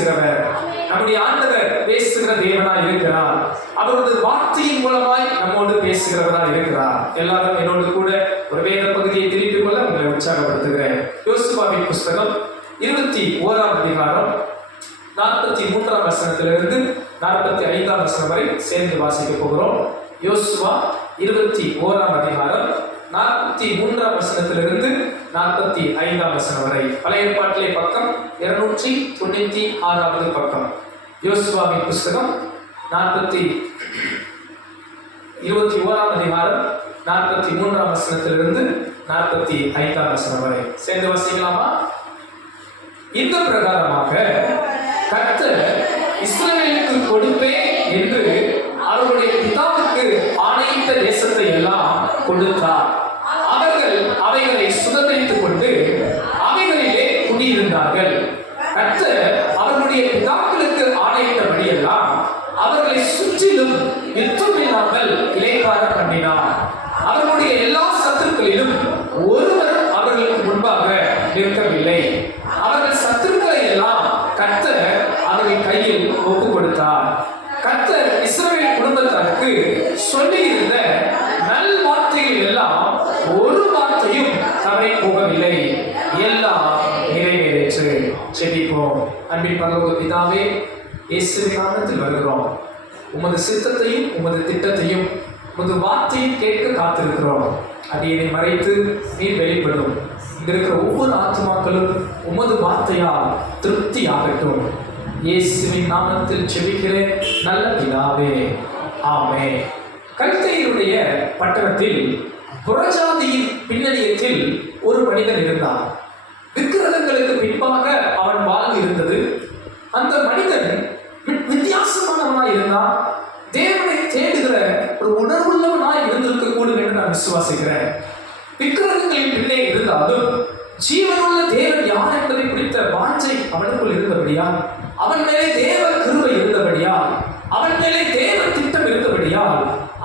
பேசுகிறவர். நம்முடைய ஆண்டவர் பேசுகிற தேவனாய் இருக்கிறார். அவரது வார்த்தையின் மூலமாய் நம்மோடு பேசுகிறவராய் இருக்கிறார். எல்லாரும் என்னோடு கூட ஒரு வேத பகுதியை திருப்பிக் கொள்ள உங்களை உற்சாகப்படுத்துகிறேன். யோசுவாவின் புஸ்தகம் 21ஆம் அதிகாரம் 43ஆம் வசனத்திலிருந்து 45ஆம் வசனம் வரை சேர்ந்து வாசிக்க போகிறோம். யோசுவா 21ஆம் அதிகாரம் 43ஆம் வசனத்திலிருந்து 45ஆம் வசனம் வரை. பழைய ஏற்பாட்டிலே பக்கம் 296வது பக்கம். யோசுவாவின் புஸ்தகம் 21ஆம் அதிகாரம் 43ஆம் வசனத்திலிருந்து 45ஆம் வசனம் வரை சேர்ந்து வாசிக்கலாமா? இந்த பிரகாரமாக கர்த்தர் இஸ்ரவேலுக்கு கொடுப்பேன் என்று அவருடைய பிதாவுக்கு ஆணையிட்ட தேசத்தை எல்லாம் கொடுத்தார். அவர்கள் அவைகளை சுதந்திரித்துக் கொண்டு அவைகளிலே குடியிருந்தார்கள். கர்த்தர் அவர்களுடைய பிதாக்களுக்கு ஆணையிட்டபடியெல்லாம் அவர்களை சுற்றிலும் யுத்தமில்லாமல் இளைப்பாற பண்ணினார். அவர்களுடைய எல்லா சத்துருக்களிலும் ஒருவர் அவர்களுக்கு முன்பாக நிற்கவில்லை. அவர்கள் சத்துருக்களை எல்லாம் கர்த்தர் அவர்கள் கையில் ஒப்புக் கொடுத்தார். கர்த்தர் இஸ்ரவேல் குடும்பத்தாருக்கு சொல்லியிருந்த நல் வார்த்தைகள் எல்லாம் ஒரு வார்த்தையும் தவறி போகவில்லை. எல்லாம் நிறைவேறிற்று. ஜெபிப்போம். அன்பின் பரலோக பிதாவே, இயேசுவின் நாமத்தில் வருகிறோம். உமது சித்தத்தையும் உமது திட்டத்தையும் உமது வார்த்தையும் கேட்க காத்திருக்கிறோம். அடியனை மறைத்து நீர் வெளிப்படும். இங்க இருக்கிற ஒவ்வொரு ஆத்மாக்களும் உமது வார்த்தையால் திருப்தி ஆகட்டும். இயேசுவின் நாமத்தில் ஜெபிக்கிறேன் நல்ல பிதாவே, ஆமென். கல்தேயருடைய பட்டணத்தில் புறஜாதியின் பின்னணியத்தில் ஒரு மனிதன் இருந்தான். விக்கிரகங்களுக்கு பின்பாக அவன் வாழ்வு இருந்தது. அந்த மனிதன் வித்தியாசமானவனாய் இருந்தான். தேவனை தேடுகிற ஒரு உணர்வுள்ளவனாய் இருந்திருக்க கூடும் என்று நான் விசுவாசிக்கிறேன். விக்கிரகங்களின் பின்னே இருந்தாலும் ஜீவனுள்ள தேவன் யார் என்பதை குறித்த வாஞ்சை அவனுக்குள் இருந்தபடியால், அவன் மேலே தேவ கிருபை இருந்தபடியால், அவன் மேலே தேவ திட்டம் இருந்தபடியால்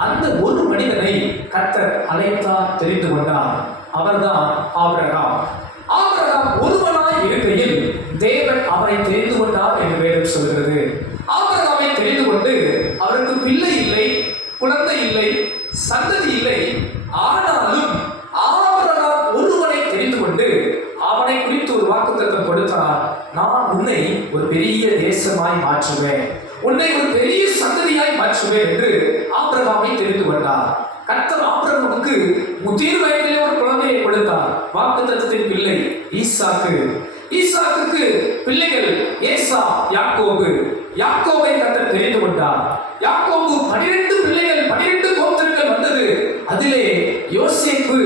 அந்த ஒரு மனிதனை கர்த்தர் அழைத்தார், தெரிந்து கொண்டார். அவர்தான் ஆபிரகாம். ஆபிரகாம் ஒருவனாய் இருக்கையில் தேவன் அவரை தெரிந்து கொண்டார் என்று வேதம் சொல்கிறது. ஆபிரகாமை தெரிந்து கொண்டு அவருக்கு பிள்ளை இல்லை, குழந்தை இல்லை, சந்ததி இல்லை. ஆனாலும் ஆபிரகாம் ஒருவனை தெரிந்து கொண்டு அவனை குறித்து ஒரு வாக்குத்தத்தம் கொடுத்தார். நான் உன்னை ஒரு பெரிய தேசமாய் மாற்றுவேன், உன்னை ஒரு பெரிய சந்ததியாய் மாற்றுவேன் என்று ஆபிரகாமை தெரிந்து கொண்டார். கர்த்தர் ஆபிரகாமுக்கு முதிர் வயதிலே ஒரு குழந்தையை கொடுத்தார். வாக்குத்தத்தத்தின் பிள்ளை ஈசாக்கு. ஈசாக்குக்கு பிள்ளைகள் ஏசா, யாக்கோபு. யாக்கோபை கர்த்தர் தெரிந்து கொண்டார். யாக்கோபு 12 பிள்ளைகள், 12 கோத்திரங்கள் வந்தது. அதிலே யோசேப்பு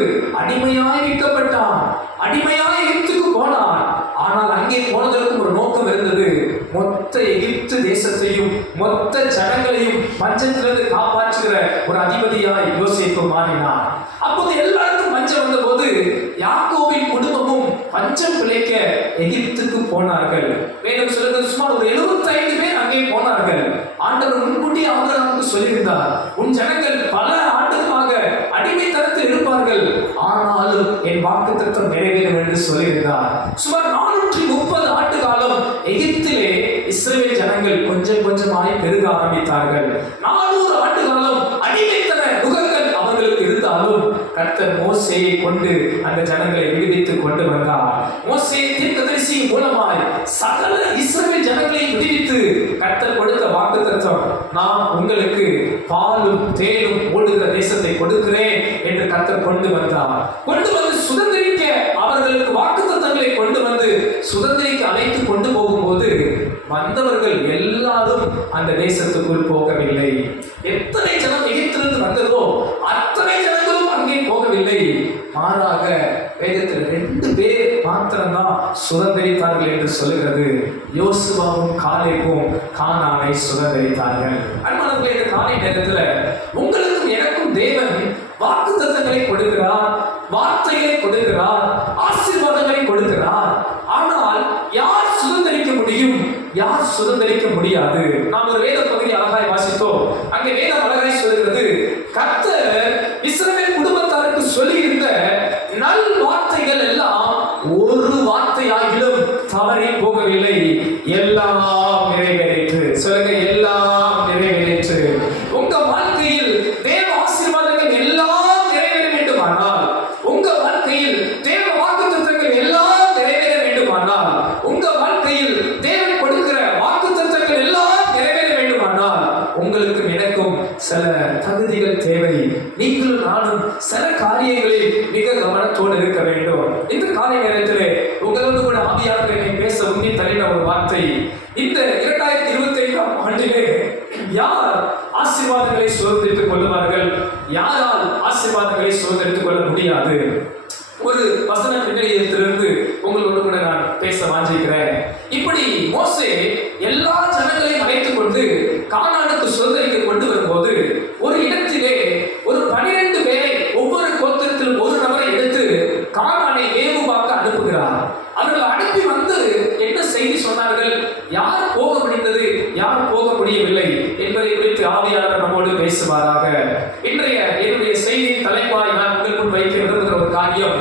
அடிமையாய் விற்கப்பட்டான். அடிமையாய் எகிப்துக்கு போனான். ஆனால் அங்கே போனதற்கு ஒரு நோக்கம் இருந்தது. மொத்த எகிப்து தேசத்தையும் மொத்த ஜனங்களையும் பஞ்சத்திலிருந்து காப்பாற்றுகிற ஒரு அதிபதியாய் யோசேப்பு மாறினார். அப்போது எல்லாருக்கும் பஞ்சம் வந்த போது யாக்கோபின் குடும்பமும் பஞ்சம் பிழைக்க எகிப்துக்கு போனார்கள். வேதம் சொல்லுகிறது சுமார் ஒரு 75 பேர் அங்கே போனார்கள். ஆண்டவர் முன்கூட்டி ஆபிரகாமுக்கு சொல்லியிருந்தார், உன் ஜனங்கள் பல ஆண்டுகளாக அடிமைத்தனத்தில் இருப்பார்கள், ஆனாலும் என் வாக்குத்தத்தம் நிறைவேறும் என்று சொல்லியிருந்தார். சுமார் 430 ஆண்டு காலம் எகிப்திலே இஸ்ரவேல் ஜனங்கள் கொஞ்சம் கொஞ்சமாய் பெருக ஆரம்பித்தார்கள். 400 ஆண்டு காலம் அடிமைத்தன நுகங்கள் அவர்களுக்கு இருந்தாலும் கர்த்தர் மோசேயை கொண்டு அந்த ஜனங்களை விடுவித்துக் கொண்டு வந்தார். மோசே தீர்க்கதரிசி மூலமாய் சகல இஸ்ரவேல் ஜனங்களை விடுவித்து கர்த்தர் கொடுத்த வாக்குத்தத்தம், நான் உங்களுக்கு பாலும் தேனும் ஓடுகிற தேசத்தை கொடுக்கிறேன் என்று கர்த்தர் கொண்டு வந்தார். கொண்டு வந்து சுதந்திரிக்க அவர்களுக்கு வாக்குத்தத்தங்களை கொண்டு வந்து சுதந்திரிக்க அழைத்து கொண்டு போகும்போது வந்தவர்கள் எல்லாரும் அந்த தேசத்துக்குள் போகவில்லை. எத்தனை ஜனம் எகிப்திலிருந்து வந்ததோ அத்தனை ஜனங்களும் அங்கே போகவில்லை. மாறாக வேதத்தில் 2 பேர் மாத்திரம்தான் சுதந்திரித்தார்கள் என்று சொல்லுகிறது. யோசுவாவும் காலேபும் கானானை சுதந்திரித்தார்கள். அன்பானவர்களே, இந்த காலை நேரத்தில் உங்களுக்கும் எனக்கும் தேவன் வாக்குத்தத்தங்களை கொடுக்கிறார், வார்த்தைகளை கொடுக்கிறார், ஆசீர்வாதங்களை கொடுக்கிறார். ஆனால் யார் சுதந்திரிக்க முடியும், யார் சுதந்திரிக்க முடியாது? நாம் ஒரு வேத பகுதி அழகாய் வாசித்தோம். அங்கே வேதம் அழகாய் சொல்கிறது, கர்த்தர் இஸ்ரவேல் குடும்பத்தாருக்கு சொல்லியிருந்த நல் வார்த்தைகள் எல்லாம் ஒரு வார்த்தையாகிலும் தவறி போகவில்லை, எல்லாம் நிறைவேறிற்று. சொல்லுங்க, எல்லாம் நிறைவேறிற்று. உங்க வாழ்க்கையில் தேவ ஆசீர்வாதங்கள் எல்லாம் நிறைவேற வேண்டுமானால், உங்க வாழ்க்கையில் தேவ வாக்குத்தத்தங்கள் எல்லாம் நிறைவேற வேண்டுமானால், உங்க வாழ்க்கையில் தேவன் கொடுக்கிற வாக்குத்தத்தங்கள் எல்லாம் நிறைவேற வேண்டுமானால், உங்களுக்கும் எனக்கும் சில தகுதிகள் தேவை. நீங்களும் நானும் சில காரியங்களில் மிக கவனத்தோடு இருக்க வேண்டும். இந்த காலை நேரத்திலே உங்களோடு கூட ஆவியானவர் என்னை பேச உண்மை தள்ளின ஒரு வார்த்தை, இந்த 2025ஆம் ஆண்டிலே யார் ஆசீர்வாதங்களை சுதந்திரித்துக் கொள்வார்கள், யாரால் ஆசீர்வாதங்களை சுதந்திரித்துக் கொள்ள முடியாது? ஒரு வசன பின்னணியிலிருந்து உங்களோடு கூட நான் பேச வாஞ்சிக்கிறேன். இப்படி மோசே எல்லா ஜனங்களையும் அழைத்துக் கொண்டு கானானுக்கு சுதந்திரிக்க கொண்டு வரும்போது, ஒரு இடத்திலே ஒரு 12 பேரை, ஒவ்வொரு கோத்திரத்திலும் ஒரு நபரை எடுத்து கானானை வேவு பார்க்க அனுப்புகிறார். அவர்கள் அனுப்பி வந்து என்ன செய்தி சொன்னார்கள், யார் போக முடிந்தது, யார் போக முடியவில்லை என்பதை குறித்து ஆவியானவர் நம்மோடு பேசுவாராக. இன்றைய என்னுடைய செய்தியின் தலைப்பாய் நான் உங்கள் முன் வைக்க விரும்புகிற ஒரு காரியம்,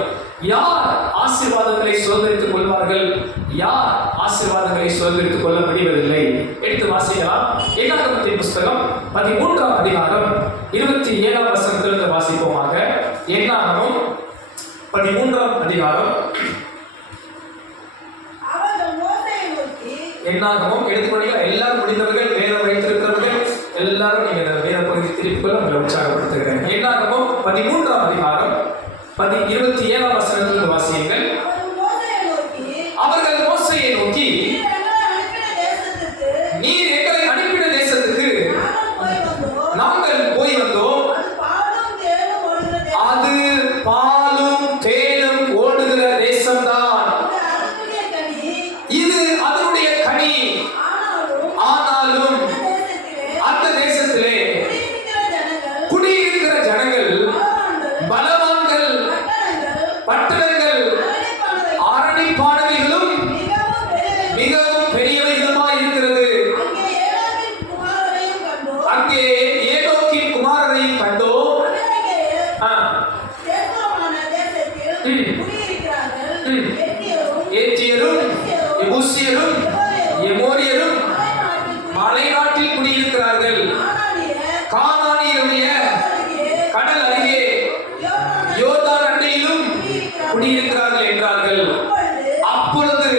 யார் ஆசீர்வாதங்களை சுதந்திரித்துக் கொள்வார்கள், யார் ஆசீர்வாதங்களை சுதந்திரித்துக் கொள்ள முடிவதில்லை. எடுத்து வாசிக்கலாம். என்னாகமத்தின் புஸ்தகம் 13ஆம் அதிகாரம் 27ஆம் வசனத்திலிருந்து வாசிப்போமாக. என்னாகமம் 13ஆம் அதிகாரம். என்னாகமம் எடுத்துக்கொண்டீங்களா? எல்லாரும் முடிந்தவர்கள், வேதம் வைத்திருக்கிறவர்கள் எல்லாரும் நீங்க வேத பகுதி திருப்பிக் கொள்ள உங்களை உற்சாகப்படுத்துகிறேன். என்னாகமம் 13ஆம் அதிகாரம் 27ஆம் வசனத்திலிருந்து வாசியுங்கள். அவர்கள் மோசேயை நோக்கி, நீர் எங்களை அனுப்பின தேசத்துக்கு நாங்கள் போய் வந்தோம், அது பாலும் தேனும் ஓடுகிற தேசம்தான், இது அதனுடைய கனி. ஆனாலும் அந்த தேசத்திலே குடியிருக்கிற ஜனங்கள் பலவான்கள், பட்டணங்கள் அரணிப்பானவைகளும் மிகவும் பெரியவைகளுமாய் இருக்கிறது. அங்கே ஏதோக்கின் குமாரரையும் கண்டோம். ஏத்தியரும் எபூசியரும் எமோரியரும் மலைநாட்டில் குடியிருக்கிறார்கள். கானானியருடைய கடல் அருகே யோர்தான் அண்டையிலும் குடியிருக்கிறார்கள் என்றார்கள். அப்பொழுது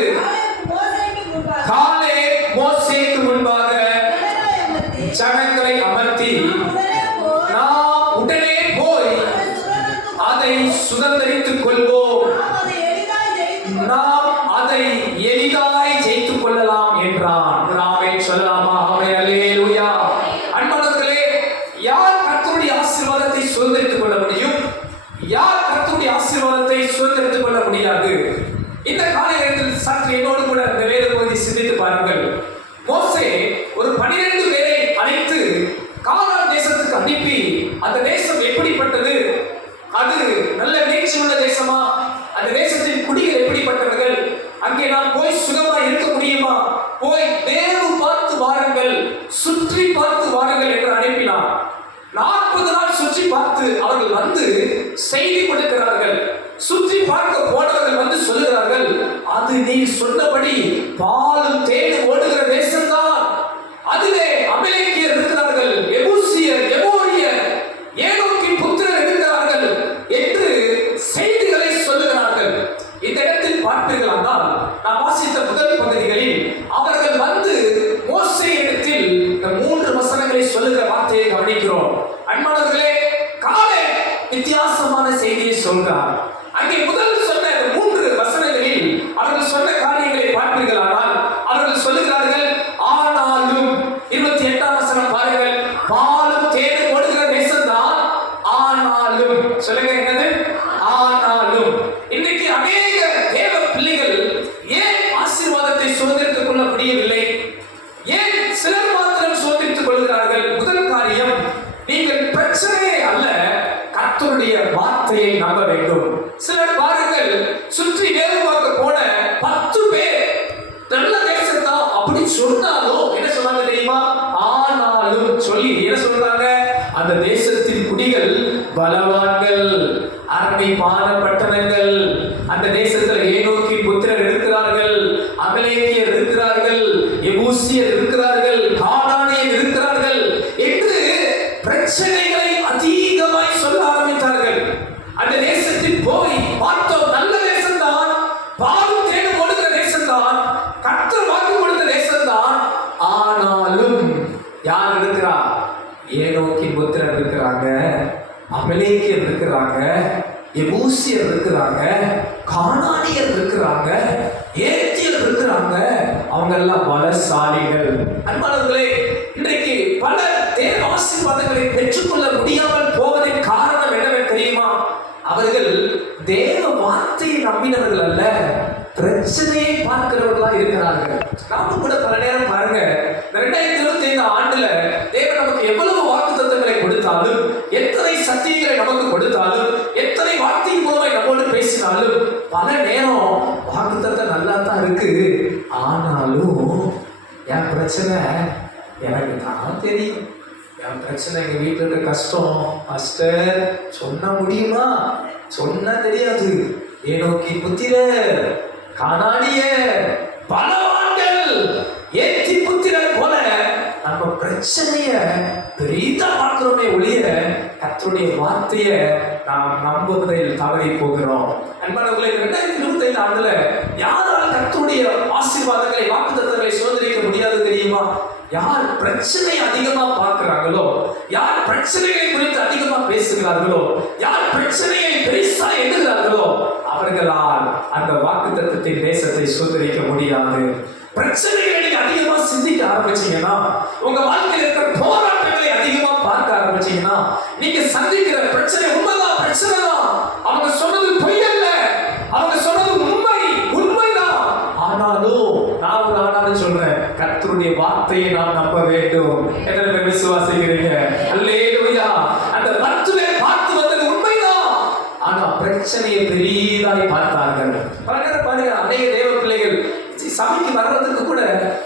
காலேப் மோசேக்கு முன்பாக ஜனங்களை அமர்த்தி, நாம் உடனே போய் அதை சுதந்திரித்துக் கொள்வோம், நாம் அதை எளிதாய் ஜெயித்துக் கொள்ளலாம் என்றான். ஆமென் சொல்லலாமா? ஆமென், அல்லேலூயா. அன்பானவர்களே, யார் கர்த்தருடைய ஆசீர்வாதத்தை சுதந்திரித்துக் கொள்ள முடியும், யார் கர்த்தருடைய ஆசீர்வாதத்தை சுதந்திரித்துக் கொள்ள முடியாது? இந்த காலை நேரத்தில் சற்று என்னோடு கூட இந்த வேத பகுதி சிந்தித்து பாருங்கள். மோசே ஒரு 12 பேரை அழைத்து கானான் தேசத்துக்கு அனுப்பி, அந்த தேசம் எப்படிப்பட்டது, அது நல்ல நீட்சி உள்ள தேசமா, அந்த தேசத்தின் குடிகள் எப்படிப்பட்டவர்கள், அங்கே நாம் போய் சுகமாய் இருக்க முடியுமா, போய் வேவு பார்த்து வாருங்கள், சுற்றி பார்த்து வாருங்கள் என்று அனுப்பினார். 40 நாள் சுற்றி பார்த்து அவர்கள் வந்து செய்தி கொடுக்கிறார்கள். சுற்றி பார்க்க போனவர்கள் வந்து சொல்லுகிறார்கள், அது நீ சொன்னபடி பாலும் தேனும் ஓடுகிற தேசம்தான், அதிலே அமலேக்கியர் இருக்கிறார்கள், எபூசியர், எமோரியர், ஏதோக்கின் புத்திரர் இருக்கிறார்கள் என்று செய்திகளை சொல்லுகிறார்கள். இந்த இடத்தில் பார்ப்பீர்களானால், நான் வாசித்த முதல் பகுதிகளில் அவர்கள் வந்து மோசே இடத்தில் இந்த 3 வசனங்களை சொல்லுகிற வார்த்தையை கவனிக்கிறோம். அன்பானவர்களே, காலை வித்தியாசமான செய்தியை சொல்கிறார். அங்கே முதல் சொன்ன 3 வசனங்களில் அவர்கள் சொன்ன காரியங்களை பார்ப்பீர்களானால், அவர்கள் சொல்லுகிறார்கள், ஆனாலும் 28ஆம் வசனம் பாருங்கள், பாலும் தேனும் ஓடுகிற தேசம்தான். ஆனாலும் சொல்லுங்க, என்னது? ஆனாலும். இன்னைக்கு அநேக தேவ பிள்ளைகள் ஏன் ஆசீர்வாதத்தை சுதந்திரித்துக் கொள்ள முடியவில்லை? ஏன் சிலர் மாத்திரம் சுதந்திரித்துக் கொள்கிறார்கள்? முதல் காரியம், நீங்கள் பிரச்சனையே அல்ல, கர்த்தருடைய வார்த்தையை நம்ப வேண்டும். சிலர் பாருங்கள், சுற்றி வேறு பார்க்க போன 10 பேர் நல்ல தேசத்தா அப்படி சொன்னாலும் என்ன சொன்னாங்க தெரியுமா? ஆனாலும் சொல்லி என்ன சொல்றாங்க? அந்த தேசத்தின் குடிகள் பலவான்கள், அரணிப்பான பட்டணங்கள், அந்த தேசத்தில் ஏனோக்கின் புத்திரர் இருக்கிறார்கள், அமலேக்கியர் இருக்கிறார்கள், எபூசியர் இருக்கிறார்கள். இருக்கிறாங்க, எபூசியர் இருக்கிறாங்க, கானானியர் இருக்கிறாங்க, ஏத்தியர் இருக்கிறாங்க. அவங்க எல்லாம் பலசாலிகள். அன்பானவர்களே, இன்றைக்கு பல தேவ ஆசீர்வாதங்களை பெற்றுக்கொள்ள முடியாமல் போவதன் காரணம் என்னவென்று தெரியுமா? அவர்கள் தேவ வார்த்தையை நம்பினவர்கள் அல்ல, பிரச்சனையை பார்க்கிறவர்களா இருக்கிறார்கள். நாம கூட பல நேரம் பாருங்க, 2025 ஆண்டுல தேவன் நமக்கு எவ்வளவு வாக்குத்தத்தங்களை கொடுத்தாலும், எத்தனை சத்தியங்களை நமக்கு கொடுத்தாலும், எத்தனை வார்த்தை மூலமாய் நம்மோடு பேசினாலும், பல நேரம் வாக்குத்தத்தம் நல்லா தான் இருக்கு, ஆனாலும் என் பிரச்சனை எனக்கு தான் தெரியும், என் பிரச்சனை எங்க வீட்டுல இருக்க கஷ்டம், மாஸ்டர் சொன்ன முடியுமா? சொன்ன தெரியாது. ஏனோக்கி புத்திரர், கானானியர், பலவான்கள், ஏத்தி புத்திரர் போல நம்ம பிரச்சனைய பெரிதா பார்க்கிறோமே ஒழிய கர்த்தருடைய வார்த்தையை நாம் நம்புவதில் தவறி போகிறோம். அன்பானவர்களே, 2025 ஆண்டுல யாரால் கர்த்தருடைய ஆசீர்வாதங்களை வாக்குத்தத்தங்களை சுதந்திரிக்க முடியாது தெரியுமா? யார் பிரச்சனை அதிகமா பார்க்கிறாங்களோ, யார் பிரச்சனைகளை குறித்து அதிகமா பேசுகிறார்களோ, யார் பிரச்சனையை பெருசா எண்ணுகிறார்களோ, அவர்களால் அந்த வாக்குத்தத்தத்தின் தேசத்தை சுதந்திரிக்க முடியாது. பிரச்சனைகளை நீங்க அதிகமா சிந்திக்க ஆரம்பிச்சீங்கன்னா, உங்க வாழ்க்கையில் இருக்கிற போராட்டங்களை அதிகமா பார்க்க ஆரம்பிச்சீங்கன்னா, நீங்க சந்திக்கிற பிரச்சனை உண்மைதான், பிரச்சனை தான். அவங்க சொன்னது பொய் அல்ல, அவங்க சொன்னது உண்மைதான். ஆனாலும் நான் ஒரு ஆனாலும் சொல்றேன், கர்த்தருடைய வார்த்தையை நாம் நம்ப வேண்டும். எத்தனை பேர் விசுவாசிக்கிறீங்க? அல்லேலூயா. அந்த 10 பேர் பார்த்து வந்தது உண்மைதான், ஆனா பிரச்சனையை பெரிதாய் பார்த்தார்கள். பல நேரம் பாருங்க, அநேக தேவ பிள்ளைகள் சபைக்கு வர்றதுக்கு கூட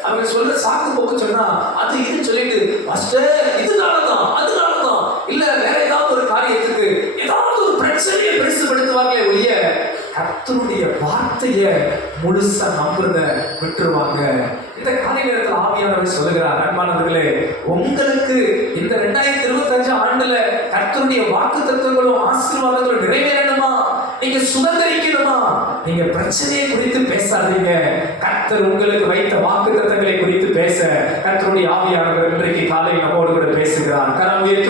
அவங்க சொல்ற சாக்கு போக்கு சொன்னா அது இது சொல்லிட்டு, மாஸ்டர் இதனாலதான் அதனாலதான் இல்ல வேற ஏதாவது ஒரு காரியத்துக்கு ஏதாவது ஒரு பிரச்சனையை பெருசுபடுத்துவாங்களே ஒழிய கர்த்தருடைய வார்த்தையை முழுசா நம்புறத விட்டுருவாங்க. இந்த காலை நேரத்தில் ஆவியானவர் சொல்லுகிறார், அன்பானவர்களே, உங்களுக்கு இந்த 2025 ஆண்டுல கர்த்தருடைய வாக்குத்தத்தங்களும் ஆசீர்வாதங்களும் நிறைவேறணுமா, நீங்க சுதந்திரிக்கணுமா, நீங்க பிரச்சனையை குறித்து பேசாதீங்க. கர்த்தர் உங்களுக்கு வைத்த வாக்குத்தத்தங்களை குறித்து பேச கர்த்தருடைய ஆவியானவர் இன்றைக்கு காலை நம்மோடு கூட பேசுகிறார். கரம் உயர்த்தி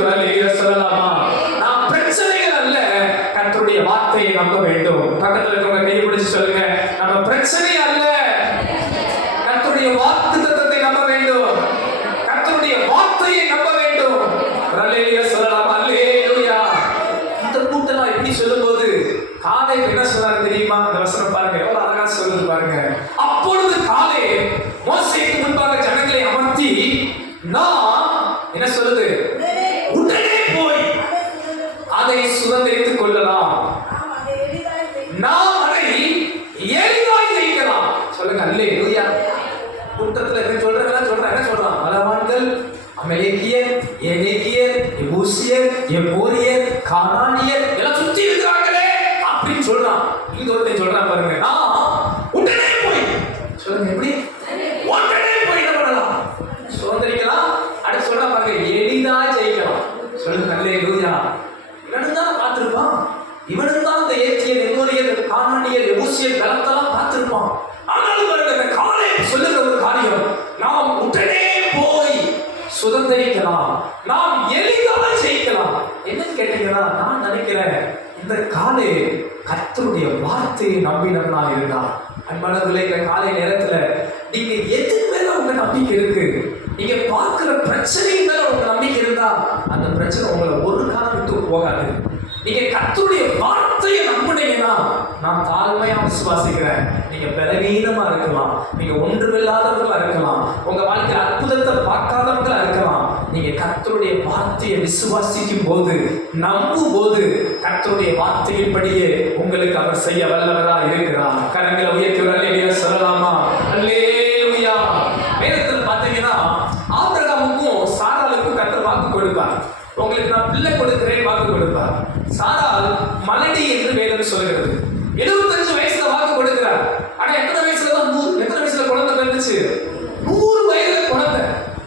சொல்லலாமா? நாம் பிரச்சனைகள் அல்ல, கர்த்தருடைய வார்த்தையை நம்ப வேண்டும். பக்கத்துல இருக்கவங்க கையை பிடிச்சு சொல்லுங்க, நம்ம பிரச்சனை அல்ல, கர்த்தருடைய வாக்குத்தத்தத்தை நம்ப வேண்டும், கர்த்தருடைய வார்த்தையை நம்ப வேண்டும். அல்லேலூயா சொல்லலாமா? அல்லேலூயா. இந்த கூட்டலாம் எப்படி சொல்லும்போது காலை என்ன சொல்றாரு தெரியுமா? இந்த வசனம் பாருங்க, எவ்வளவு அழகா சொல்லுது பாருங்க. அப்பொழுது காலை மோசேக்கு முன்பாக ஜனங்களை அமர்த்தி, நான் என்ன சொல்லுது, உடனே போய் அதை சுதந்திரித்துக் கொள்ளலாம், நாம் அதை எளிதாய் ஜெயிக்கலாம். சொல்லுங்க அல்லேலூயா. கூட்டத்துல சொல்றதெல்லாம் சொல்றான், என்ன சொல்றான்? பலவான்கள், அமலேக்கியர், ஏலேக்கியர், எபூசியர், எமோரியர், கானானியர் எல்லாம் சுத்தி இருக்கிறாங்களே அப்படின்னு சொல்றான். இங்க ஒருத்தன் சொல்றான் பாருங்க, நான் உடனே போய், சொல்லுங்க எப்படி உடனே போய் என்ன பண்ணலாம், சுதந்திரிக்கலாம். அடுத்து சொல்றான் பாருங்க, எளிதா ஜெயிக்கலாம். சொல்லுங்க அல்லேலூயா. இவனும் தான் பார்த்திருப்பான், இவனும் தான் இந்த ஏத்தியர், எமோரியர், கானானியர், எபூசியர் பலத்தெல்லாம் பார்த்திருப்பான். ஆனாலும் பாருங்க, இந்த காலை சொல்லுகிற ஒரு காரியம், நாம் உடனே போய் சுதந்திரிக்கலாம், நாம் எளிதாக ஜெயிக்கலாம். என்னன்னு கேட்டீங்கன்னா, நான் நினைக்கிறேன் இந்த காலை கர்த்தருடைய வார்த்தையை நம்பினவனா இருந்தான். அன்பானவர்களே, இந்த காலை நேரத்துல நீங்க எது மேல உங்க நம்பிக்கை இருக்கு, நீங்க பார்க்கிற பிரச்சனை மேல உங்க நம்பிக்கை இருந்தா அந்த பிரச்சனை உங்களை ஒரு காலம் விட்டு போகாது. நீங்க கர்த்தருடைய வார்த்தையை நம்பினீங்கன்னா, நான் தாழ்மையா விசுவாசிக்கிறேன், நீங்க பலவீனமா இருக்கலாம், நீங்க ஒன்றுமில்லாதவர்களா இருக்கலாம், உங்க வாழ்க்கையில் அற்புதத்தை பார்க்காதவர்களா இருக்கலாம். நீங்க கர்த்தருடைய வார்த்தையை விசுவாசிக்கும் போது, நம்பும் போது, கர்த்தருடைய வார்த்தையின்படியே உங்களுக்கு அவர் செய்ய வல்லவரா இருக்கிறார். கரங்களை உயர்த்தி அல்லேலூயா சொல்லலாமா? அல்லேலூயா. வேதத்தில் பார்த்தீங்கன்னா, ஆபிரகாமுக்கும் சாராளுக்கும் கர்த்தர் வாக்கு கொடுப்பார். உங்களுக்கு நான் பிள்ளை கொடுக்கிறேன் வாக்கு கொடுப்பார். சாராள் மலடி என்று வேதம் சொல்கிறது. 75 வயசுல வாக்கு கொடுக்கிறார். ஆனா எத்தனை வயசுல குழந்தை பிறந்துச்சு? 100 வயதுல குழந்தை.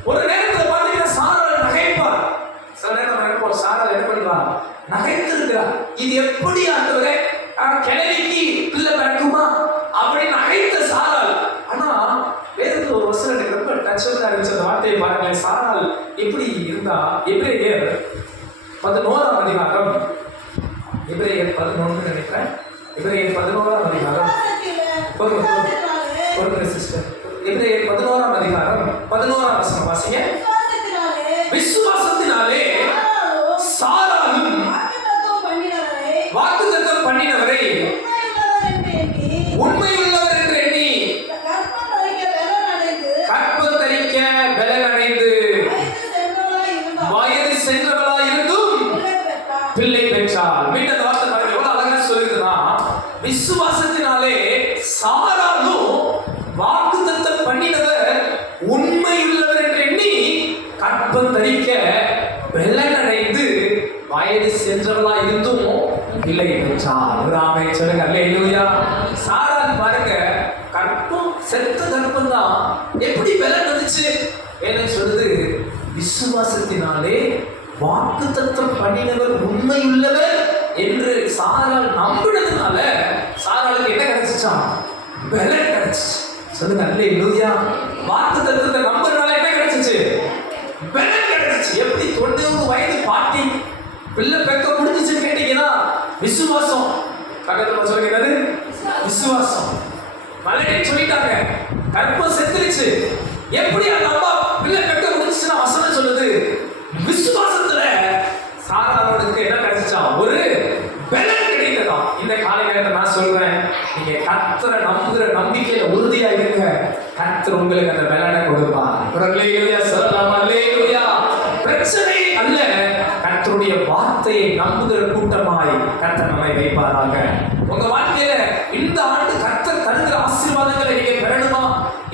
ஒரு நேரத்துல பாத்தீங்கன்னா சாராள் நகைப்பார். சில நேரம் நினைப்போம், சாராள் என்ன பண்றா, நகைத்திருக்கிறார். இது எப்படி ஆண்டவரே, கிழவிக்கு பிள்ளை பிறக்குமா அப்படின்னு நகைத்த சாராள். ஆனா வேதத்துல ஒரு வசனம் எனக்கு ரொம்ப டச்சா இருந்துச்சு. அந்த வார்த்தையை பாருங்களேன். சாராள் எப்படி இருந்தா, எபிரேயர் 11ஆம் அதிகாரம் எபிரேயர் 11 நினைக்கிறேன். எபிரேயர் 11ஆம் அதிகாரம். ஒரு சிஸ்டர், எபிரேயர் 11ஆம் அதிகாரம் 11ஆம் வசனம் வாசிங்க. விசுவாசத்தினாலே சாராளும் வாக்குத்தத்தம் பண்ணினவரை உண்மையுள்ளவர் என்று எண்ணி கற்பத்தரிக்க பலனடைந்து வயது சென்றவளாய் இருந்தும் பிள்ளை பெற்றாள். மீண்டும் அந்த வார்த்தை பாருங்க, எவ்வளவு அழகா சொல்லுதுன்னா, விசுவாசத்தினாலே சாராளும் வாக்குத்தத்தம் பண்ணினவர் உண்மையுள்ளவர் என்று எண்ணி கற்பத்தரிக்க பலனடைந்து வயது சென்றவளாய் இருந்தும் பிள்ளை பெற்றாள். ஒரு ஆமென் சொல்லுங்க. அல்லேலூயா. சாராள் பாருங்க, கற்பம் செத்த கற்பம் தான், எப்படி பலன் வந்துச்சு? என்ன சொல்லுது? விசுவாசத்தினாலே வாக்குத்தத்தம் பண்ணினவர் உண்மையுள்ளவர் என்று சாராள் நம்பினதுனால சாராளுக்கு என்ன கிடைச்சிச்சான்? பலன் கிடைச்சிச்சு. சொல்லுங்க அல்லேலூயா. வாக்குத்தத்தத்தை நம்புறதுனால என்ன கிடைச்சிச்சு? பலன் கிடைச்சிச்சு. எப்படி 90 வயது பாட்டி பிள்ளை பெக்க முடிஞ்சிச்சுன்னு கேட்டீங்கன்னா விசுவாசம். பக்கத்துல சொல்லுகிறது விசுவாசம். மலடி சொல்லிட்டாங்க, கற்பம் செத்துருச்சு. எப்படி அந்த அம்மா பிள்ளை பெக்க முடிஞ்சிச்சுன்னா வசனம் சொல்லுது, விசுவாசத்துல சாராளுக்கு என்ன கிடைச்சிச்சா? ஒரு பலன் கிடைத்ததாம். இந்த காலை நேரத்தில் நான் சொல்றேன், நீங்க கர்த்தரை நம்புகிற நம்பிக்கையில உறுதியா இருங்க, கர்த்தர் உங்களுக்கு அந்த பலனை கொடுப்பார். அல்லேலூயா சொல்லலாம். அல்லேலூயா. பிரச்சனை அல்ல, கர்த்தருடைய வார்த்தையை நம்புகிற கூட்டமாய் கர்த்தர் நம்மை வைப்பாராக. உங்க வாழ்க்கையில இந்த ஆண்டு கர்த்தர் தருகிற ஆசீர்வாதங்களை நீங்க பெறணுமா?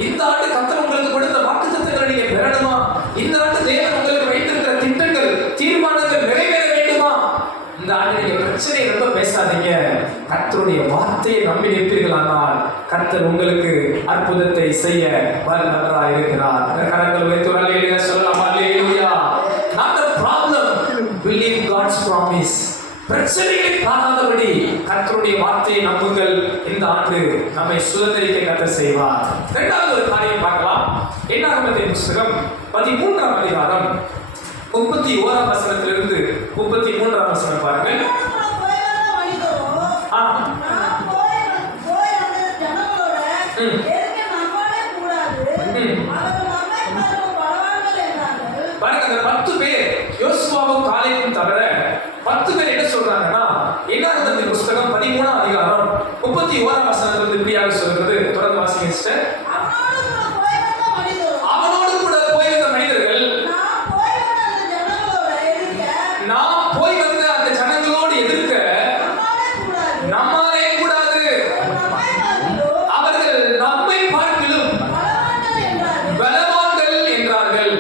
இந்த ஆண்டு கர்த்தர் உங்களுக்கு கொடுத்த வாக்குத்தத்தங்களை நீங்க பெறணுமா? இந்த ஆண்டு தேவன் உங்களுக்கு வைத்திருக்கிற திட்டங்கள், தீர்மானங்கள் நிறைவேற வேண்டுமா? இந்த ஆண்டு நீங்க பிரச்சனை ரொம்ப பேசாதீங்க, கர்த்தருடைய வார்த்தையை நம்பி நிற்பீர்களானால் கர்த்தர் உங்களுக்கு அற்புதத்தை செய்ய வல்லவராய் இருக்கிறார். கரங்கள் வைத்து அல்லேலூயா சொல்லலாம். அல்லேலூயா. Not a problem, believe God's promise. பிரச்சனைகளை காணாதபடி கர்த்தருடைய வார்த்தையை நம்புங்கள். இந்த ஆண்டு நம்மை சுதந்திரிக்க கர்த்தர் செய்வார். இரண்டாவது ஒரு காரியம் பார்க்கலாம். என்னாகமத்தின் புத்தகம் 13ஆம் அதிகாரம் 31ஆம் வசனத்திலிருந்து 33ஆம் வசனம் பாருங்கள். பாருங்க, அந்த 10 பேர் யோசுவாவும் காலேபும் தவிர 10 பேர் என்ன சொல்றாங்கன்னா, என்னாகமத்தின் புத்தகம் 13ஆம் அதிகாரம் 31ஆம் வசனத்திலிருந்து இப்படியாக சொல்கிறது. தொடர்ந்து வாசிங்க சிஸ்டர். அவனோடு கூட போய் வந்த மனிதர்கள், நாம் போய் வந்த அந்த ஜனங்களோடு எதிர்க்க நம்மாலே கூடாது, அவர்கள் நம்மை பார்க்கிலும் பலவான்கள் என்றார்கள்.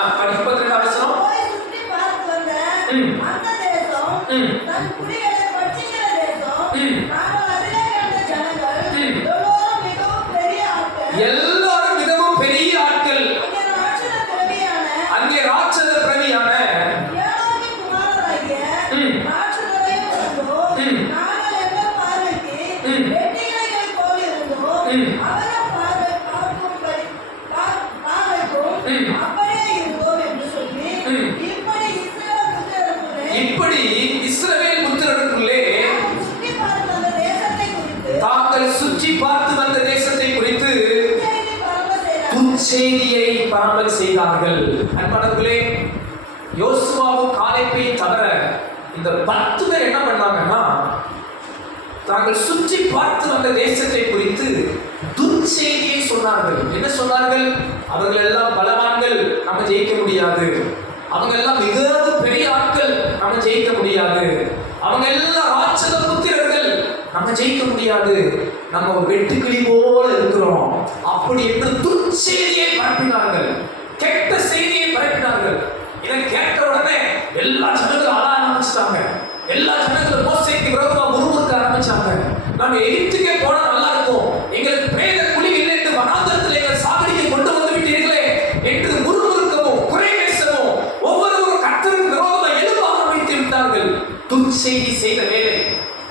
32ஆம் வசனம். எல்லாரும் மிகவும் பெரிய ஆட்கள், அங்கே ராட்சத பிரவியான இப்படி இஸ்ரவேல் புத்திரருக்குள்ளே தாங்கள் சுற்றி பார்த்து வந்த தேசத்தை குறித்து துச்செய்தியை பரம்பல் செய்தார்கள். அன்பர்களே, யோசுவாவும் காலேபையும் தவிர இந்த 10 பேர் என்ன பண்ணாங்கன்னா, தாங்கள் சுற்றி பார்த்து வந்த தேசத்தை குறித்து துச்செய்தியை சொன்னார்கள். என்ன சொன்னார்கள்? அவர்கள் எல்லாம் பலவான்கள், நம்ம ஜெயிக்க முடியாது. அவங்க எல்லாம் மிகவும் பெரிய ஆட்கள், நம்ம ஜெயிக்க முடியாது. அவங்க எல்லாம் ராட்சத புத்திரர்கள், நம்ம ஜெயிக்க முடியாது. நம்ம ஒரு வெட்டுக்கிளி போல இருக்கிறோம். அப்படி என்று துச்செய்தியை பரப்பினார்கள், கெட்ட செய்தியை பரப்பினார்கள். இதை கேட்ட உடனே எல்லா ஜனங்களும் ஆள ஆரம்பிச்சிட்டாங்க. எல்லா ஜனங்களும் மோசேக்கு விரோதமா முறுமுறுக்க ஆரம்பிச்சாங்க. நம்ம எகிப்துக்கே போனா நல்லா இருக்கும், எங்களுக்கு பிரேத குழி இல்லை என்று வனாந்தரத்தில் எங்கள் சாகடியை கொண்டு வந்து விட்டீர்களே என்று முறுமுறுக்கவும் குறை பேசவும் ஒவ்வொருவரும் கர்த்தருக்கு விரோதமாக எழும்ப ஆரம்பித்து விட்டார்கள். துச்செய்தி செய்த வேலை.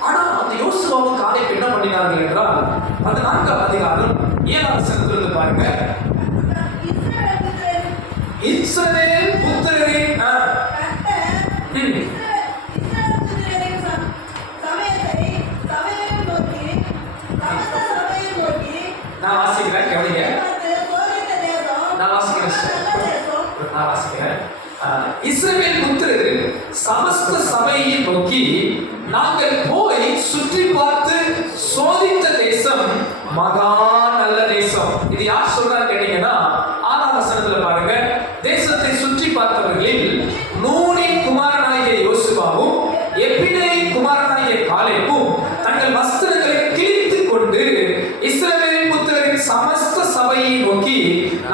ஆனால் அந்த யோசுவாவும் காலேபும் என்ன பண்ணினார்கள் என்றால், 14ஆம் அதிகாரம் 7ஆம் வசனத்திலிருந்து பாருங்க. இஸ்ரவேல் புத்திரரின் நான் வாசிக்கிறேன். இஸ்ரவேல் புத்திரர் சமஸ்த சபையை நோக்கி, நாங்கள் போய் சுற்றி பார்த்து சோதித்த தேசம் மகா நல்ல தேசம். இது யார் சொல்றாரு கேட்டீங்கன்னா, 6ஆம் வசனத்துல பாருங்க. தேசத்தை சுற்றி பார்த்தவர்களில் நூனின் குமாரனாகிய யோசுவாவும் எப்பினேயின் குமாரனாகிய காலேபும் தங்கள் வஸ்திரங்களை கிழித்துக் கொண்டு இஸ்ரவேல் புத்திரரின் சமஸ்த சபையை நோக்கி,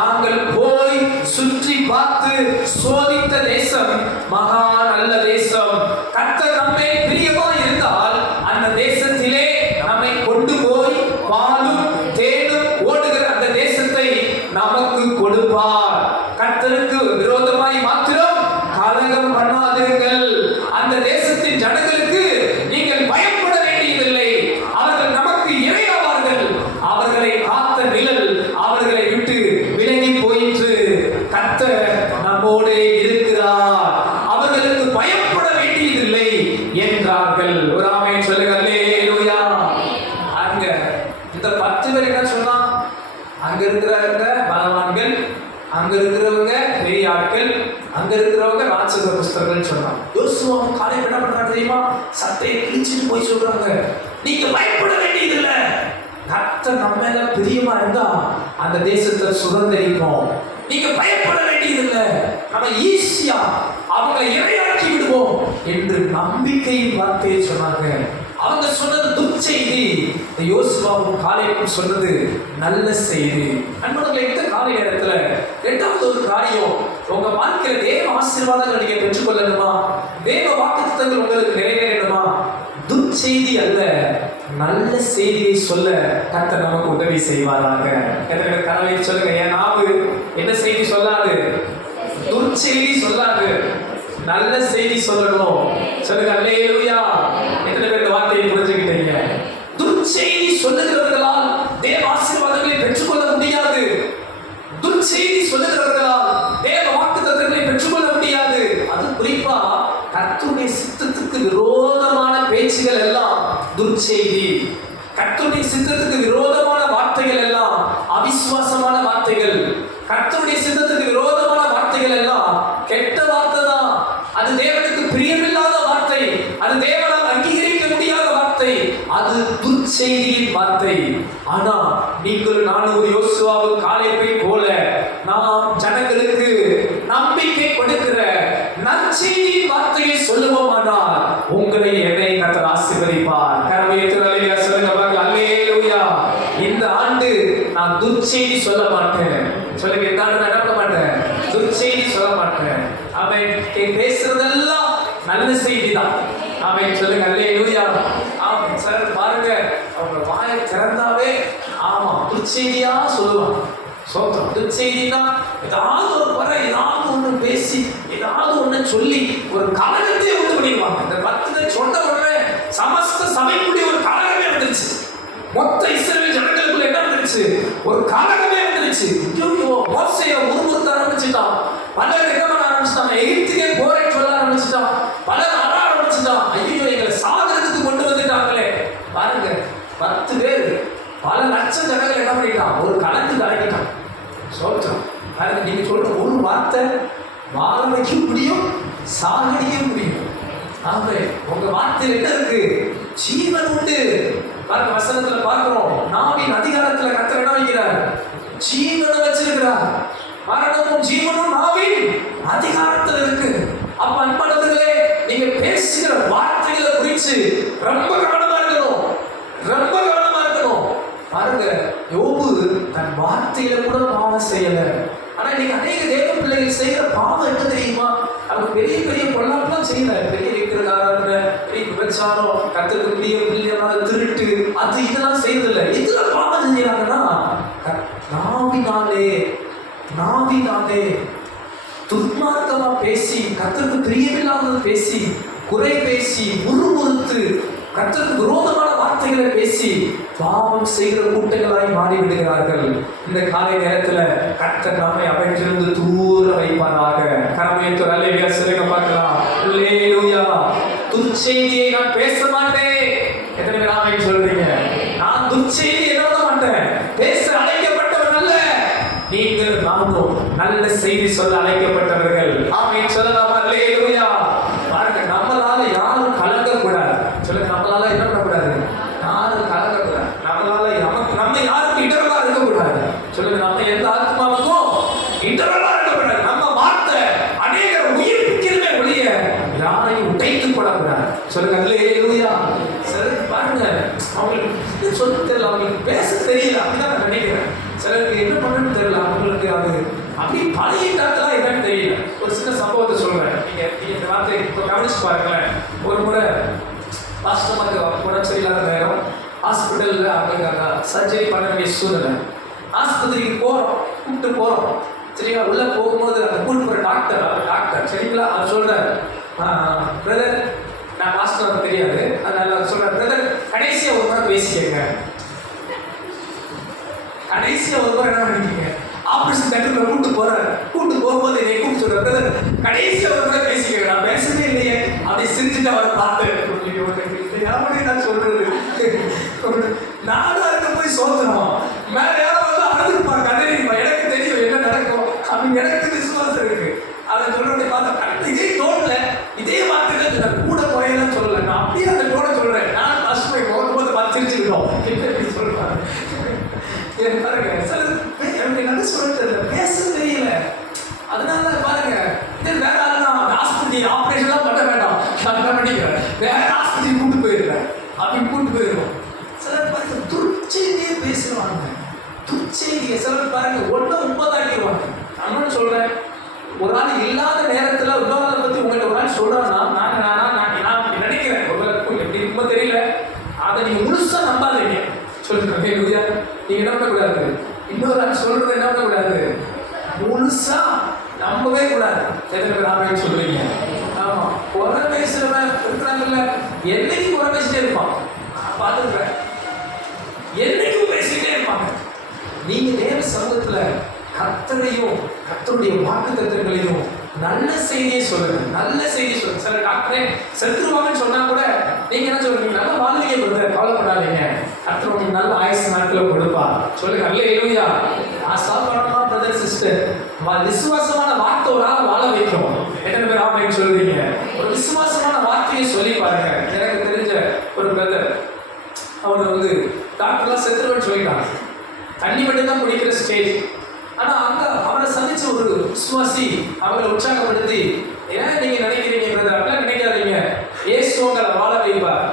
நாங்கள் போய் சுற்றி பார்த்து சோதித்த தேசம் மகா நல்ல தேசம். கர்த்தர் நம்மை பிரியமா இருந்தால் அந்த தேசத்திலே நம்மை கொண்டு போய் பாலும் தேனும் ஓடுகிற அந்த தேசத்தை நமக்கு கொடுப்பார். கர்த்தருக்கு விரோதமாய் மாத்திரம் கலகம் பண்ணாதீர்கள். அந்த தேசத்தின் ஜனங்களுக்கு நீங்கள் பயப்பட வேண்டியதில்லை. அவர்கள் நமக்கு இறையாவார்கள். அவர்களை காத்த நிழல் அவர்களை விட்டு விலகி போயிற்று. கர்த்தர் நம்மோடே இருக்கிறார். அவர்களுக்கு பயப்பட வேண்டியதில்லை என்றார்கள். ஒரு ஆமென் சொல்லுங்க. அல்லேலூயா. அங்க இந்த 10 பேர் என்ன சொன்னா, அங்க இருக்கிறவங்க பலவான்கள், அங்க இருக்கிறவங்க பெரிய ஆட்கள், அங்க இருக்கிறவங்க ராட்சத புஸ்தர்கள் சொன்னாங்க. யோசுவாவும் காலேப் என்ன பண்றாங்க தெரியுமா? சட்டையை கிழிச்சிட்டு போய் சொல்றாங்க, நீங்க பயப்பட வேண்டியதில்லை. கர்த்தர் நம்ம மேல பிரியமா இருந்தா அந்த தேசத்தை சுதந்திரிப்போம். நீங்க பயப்பட வேண்டியதில்லை. நம்ம ஈஸியா அவங்களை இரையாக்கி விடுவோம் என்று நம்பிக்கையின் வார்த்தையை சொன்னாங்க. அவங்க சொன்னது துர்ச்செய்தி, யோசுவாவும் காலேபும் சொன்னது நல்ல செய்தி. அன்பர்களே, இந்த காலை நேரத்துல இரண்டாவது ஒரு காரியம், உங்க வாழ்க்கையில தேவ ஆசீர்வாதங்களை நீங்க பெற்றுக்கொள்ளணுமா, தேவ வாக்குத்தத்தங்கள் உங்களுக்கு நிறைவேறணுமா, துர்ச்செய்தி அல்ல நல்ல செய்தியை சொல்ல கர்த்தர் நமக்கு உதவி செய்வாராக. கனவை சொல்லுங்க, என் நாவு என்ன செய்தி சொல்லாது, துர்ச்செய்தி சொல்லாது, நல்ல செய்தி சொல்லணும். சொல்லுங்க அல்லேலூயா. எத்தனை பேர் இந்த வார்த்தையை புரிஞ்சுக்கிட்டீங்க? துர்ச்செய்தி சொல்லுகிறவர்களால் தேவ ஆசீர்வாதங்களை பெற்றுக்கொள்ள முடியாது. துர்ச்செய்தி சொல்லுகிறவர்களால் தேவ வாக்குத்தத்தங்களை பெற்றுக்கொள்ள முடியாது. அது குறிப்பா கர்த்தருடைய சித்தத்துக்கு விரோதமான பேச்சுகள் எல்லாம் துர்ச்செய்தி. கர்த்தருடைய சித்தத்துக்கு விரோதமான வார்த்தைகள் எல்லாம் அவிசுவாசமான வார்த்தைகள். கர்த்தருடைய சித்தத்துக்கு விரோதமான வார்த்தைகள் எல்லாம் கெட்ட வார்த்தை தான். அது தேவனுக்கு பிரியமில்லாத வார்த்தை. அது தேவனால் அங்கீகரிக்க முடியாத வார்த்தை. அது துர்ச்செய்தியின் வார்த்தை. ஆனா நீங்கள் நானும் ஒரு யோசுவாவும் காலேபை போல நாம் ஜனங்களுக்கு நம்பிக்கை கொடுக்கிற நற்செய்தியின் வார்த்தையை சொல்லுவோமானால் உங்களை என்னை கர்த்தர் ஆசீர்வதிப்பார். கரவையேற்று அல்லேலூயா சொல்லுங்க பாருங்க. அல்லேலூயா. இந்த ஆண்டு நான் துர்ச்செய்தி சொல்ல மாட்டேன். சொல்லுங்க, இந்த ஆண்டு நான் என்ன பண்ண மாட்டேன், துர்ச்செய்தி சொல்ல மாட்டேன். அவன் பேசுறதெல்லாம் நல்ல செய்தி தான். அவன் சொல்லுங்க அல்லேலூயா. ஆமாம் சார், பாருங்க அவங்க வாயை திறந்தாவே ஆமா துர்ச்செய்தியா சொல்லுவாங்க. சோத்திரம். துர்ச்செய்தினா ஏதாவது ஒரு குறை, ஏதாவது ஒண்ணு பேசி, ஏதாவது ஒண்ணு சொல்லி ஒரு கலகத்தையே உண்டு பண்ணிடுவாங்க. இந்த 10 சொன்ன உடனே சமஸ்த சபைக்குள்ளே ஒரு கலகமே வந்துருச்சு. மொத்த இஸ்ரவேல் ஜனங்களுக்குள்ள என்ன வந்துருச்சு, ஒரு கலகமே வந்துருச்சு. ஐயோ, மோசேயை முறுமுறுத்த ஆரம்பிச்சுட்டான். பலர் என்ன பண்ண ஆரம்பிச்சுட்டாங்க, எகிப்துக்கே போறேன்னு சொல்ல ஆரம்பிச்சுட்டான். பலர் அழ ஆரம்பிச்சுட்டான். ஐயோ, எங்களை சாகரத்துக்கு கொண்டு வந்துட்டாங்களே. பாருங்க, 10 பேர் பல லட்சம் ஜனங்கள் என்ன பண்ணிட்டான், ஒரு கலந்து கலக்கிட்டான். சோத்திரம். பாருங்க, நீங்க சொல்ற ஒரு வார்த்தை வாழ வைக்க முடியும், சாகடிக்க முடியும். ஆமே, உங்க வார்த்தையில் என்ன இருக்கு, ஜீவன் உண்டு. பாருங்க, வசனத்துல பார்க்கிறோம், நாவின் அதிகாரத்துல கர்த்தர் என்ன வைக்கிறார், ஜீவனை வச்சிருக்கிறார். மரணமும் ஜீவனும் நாவின் அதிகாரத்தில் இருக்கு. அப்ப அன்பானவர்களே, நீங்க பேசுகிற வார்த்தைகளை குறித்து ரொம்ப கவனமா இருக்கணும், ரொம்ப கவனமா இருக்கணும். பாருங்க, யோபு தன் வார்த்தையில கூட பாவம் செய்யல. ஆனா இன்னைக்கு அநேக தேவ பிள்ளைகள் செய்யற பாவம் என்ன தெரியுமா, அவங்க பெரிய பெரிய பொல்லாப்பெல்லாம் செய்யல. பெரிய இருக்கிறாரான பெரிய விபச்சாரம், கர்த்தருக்கு பிரியமான திருட்டு, அது இதெல்லாம் செய்யறதில்லை. இதுல பாவம் செஞ்சாங்கன்னா நாவினாலே துர்மார்க்கமா பேசி, கர்த்தருக்கு பிரியமில்லாதது பேசி, குறை பேசி, முறுமுறுத்து, கர்த்தருக்கு விரோதமான வார்த்தைகளை பேசி பாவம் செய்கிற கூட்டங்களாய் மாறி விடுகிறார்கள். இந்த காலை நேரத்துல கர்த்தர் நம்மை அவற்றிலிருந்து தூர வைப்பாராக. கரமையேற்று அல்லேலூயா சொல்லுங்க பார்க்கலாம். அல்லேலூயா. துர்ச்செய்தியை நான் பேச மாட்டேன். எத்தனை பேர் ஆமென் சொல்றீங்க? நான் துர்ச்செய்தி என்ன பண்ண மாட்டேன், பேச அழைக்கப்பட்டவன் அல்ல. நீங்கள் நானும் நல்ல செய்தி சொல்ல அழைக்கப்பட்டவர்கள். ஆமென் சொல்லலாமா? அல்லேலூயா. பாருங்க, நம்மளால யாரும் கலங்கக்கூடாது. சொல்லுங்க, நம்மளால என்ன பண்ணக்கூடாது? யாரும் கலங்கக்கூடாது. நம்மளால நம்ம யாருக்கு இடரலா இருக்கக்கூடாது. சொல்லுங்க, நம்ம எந்த ஆத்மாவுக்கும் இடரலா இருக்கக்கூடாது. நம்ம வார்த்தை அநேகரை உயிர்ப்பிக்கிறமே ஒழிய யாரையும் உடைத்து போடக்கூடாது. சொல்லுங்க அல்லேலூயா. சிலருக்கு பாருங்க, அவங்களுக்கு சொல்ல தெரியல, அவங்களுக்கு பேச தெரியல, அப்படிதான் நான் நினைக்கிறேன். சிலருக்கு என்ன பண்ணணும்னு தெரியல, அவங்களுக்கு அது அப்படி பழகிட்டாங்களா என்னன்னு தெரியல. ஒரு சின்ன சம்பவத்தை சொல்றேன். நீங்க இந்த வார்த்தை இப்போ கவனிச்சு பாருங்களேன். ஒரு முறை பாஸ்டருக்கு உடம்பு சரியில்லாத நேரம், ஹாஸ்பிட்டலில் அவங்களுக்கு அந்த சர்ஜரி பண்ண வேண்டிய சூழ்நிலை. ஆஸ்பத்திரிக்கு போகிறோம், கூப்பிட்டு போகிறோம். சரிங்களா? உள்ளே போகும்போது அந்த கூப்பிட்டு போகிற டாக்டர் சரிங்களா, அவர் சொல்கிறார், பிரதர், நான் பாஸ்டர் தெரியாது, அதனால சொல்கிறார், பிரதர் கடைசியாக ஒரு முறை பேசிக்கங்க. கடைசியாக ஒரு முறை என்ன பண்ணிக்கீங்க? ஆப்ரேஷன் தேட்டரில் கூப்பிட்டு போகும்போது என்னை கூப்பிட்டு சொல்கிறார், பிரதர் கடைசியாக ஒரு முறை பேசிக்கங்க. நான் பேசவே இல்லையே. அப்படி சிரிச்சுட்டு அவரை பார்த்து நான் சொல்றது, நானும் அங்க போய் சோதனம் மேல யாரும் வந்து அழுதுப்பா, கதறிப்பா, எனக்கு தெரியும் என்ன நடக்கும் அப்படின்னு எனக்கு விசுவாசம் இருக்கு. அதை சொல்றதை பார்த்தா இதே டோன்ல இதே வார்த்தை தான் கூட போயெல்லாம் சொல்லலை. நான் அப்படியே அந்த டோனை சொல்றேன். நான் அசுமை போகும்போது பார்த்து சிரிச்சுக்கிட்டோம். எப்படி சொல்றாங்க பாருங்க, சில எனக்கு என்ன சொல்ல தெரியல, பேச தெரியல. அதனால பாருங்க, வேற ஆஸ்பத்திரி ஆப்ரேஷன்லாம் பண்ண வேண்டாம், நான் பண்ணிக்கிறேன், வேற ஆஸ்பத்திரி கூட்டு போயிருக்கேன் அப்படின்னு கூட்டு போயிருக்கோம். சிலர் பாருங்க துர்ச்செய்தியே பேசுவாங்க. துர்ச்செய்தியை சிலர் பாருங்க ஒன்றும் உண்மைதாக்கிடுவாங்க. நான் சொல்றேன், ஒரு நாள் இல்லாத நேரத்தில் உதாரணத்தை பற்றி உங்கள்கிட்ட ஒரு நாள் சொல்றான்னா நான் நினைக்கிறேன், உங்களுக்கு எப்படி ரொம்ப தெரியல, அதை நீங்க முழுசா நம்பாதீங்க. சொல்லுங்க, நீங்க என்ன பண்ணக்கூடாது, இன்னொரு ஆள் சொல்றது என்ன பண்ணக்கூடாது, முழுசா நம்பவே கூடாது. எத்தனை பேர் ஆமைன்னு சொல்றீங்க? ஆமா, குறை பேசுறவன் இருக்கிறாங்கல்ல, என்னைக்கு குறை பேசிட்டே இருப்பான், பார்த்துருக்கேன், என்னைக்கும் பேசிட்டே இருப்பாங்க. நீங்க நேர சமூகத்துல கர்த்தரையும் கர்த்தருடைய வாக்குத்தத்தங்களையும் நல்ல செய்தியை சொல்லுங்க, நல்ல செய்தி சொல்லுங்க. சில டாக்டரே செத்துருவாங்கன்னு சொன்னா கூட நீங்க என்ன சொல்றீங்க, நல்ல வாழ்க்கையை கொடுத்த, கவலைப்படாதீங்க, கர்த்தர் உங்களுக்கு நல்ல ஆயுசு நாட்களை கொடுப்பா. சொல்லுங்க அல்லேலூயா. ஆசாபாரமா பிரதர் சிஸ்டர், விசுவாசமான வார்த்தை ஒரு ஆள் வாழ வைக்கும். எத்தனை பேர் ஆமைன்னு சொல்றீங்க? ஒரு விசுவாசமான வார்த்தையை சொல்லி பாருங்க. எனக்கு தெரிஞ்ச ஒரு பிரதர், அவர் வந்து டாக்டர்லாம் செத்துருவேன்னு சொல்லிட்டாங்க, தண்ணி மட்டும் தான் குடிக்கிற ஸ்டேஜ். ஆனா அங்க அவரை சந்திச்ச ஒரு விசுவாசி அவங்களை உற்சாகப்படுத்தி, ஏன் நீங்க நினைக்கிறீங்க பிரதர், அப்படிலாம் நினைக்காதீங்க, ஏசு உங்களை வாழ வைப்பார்,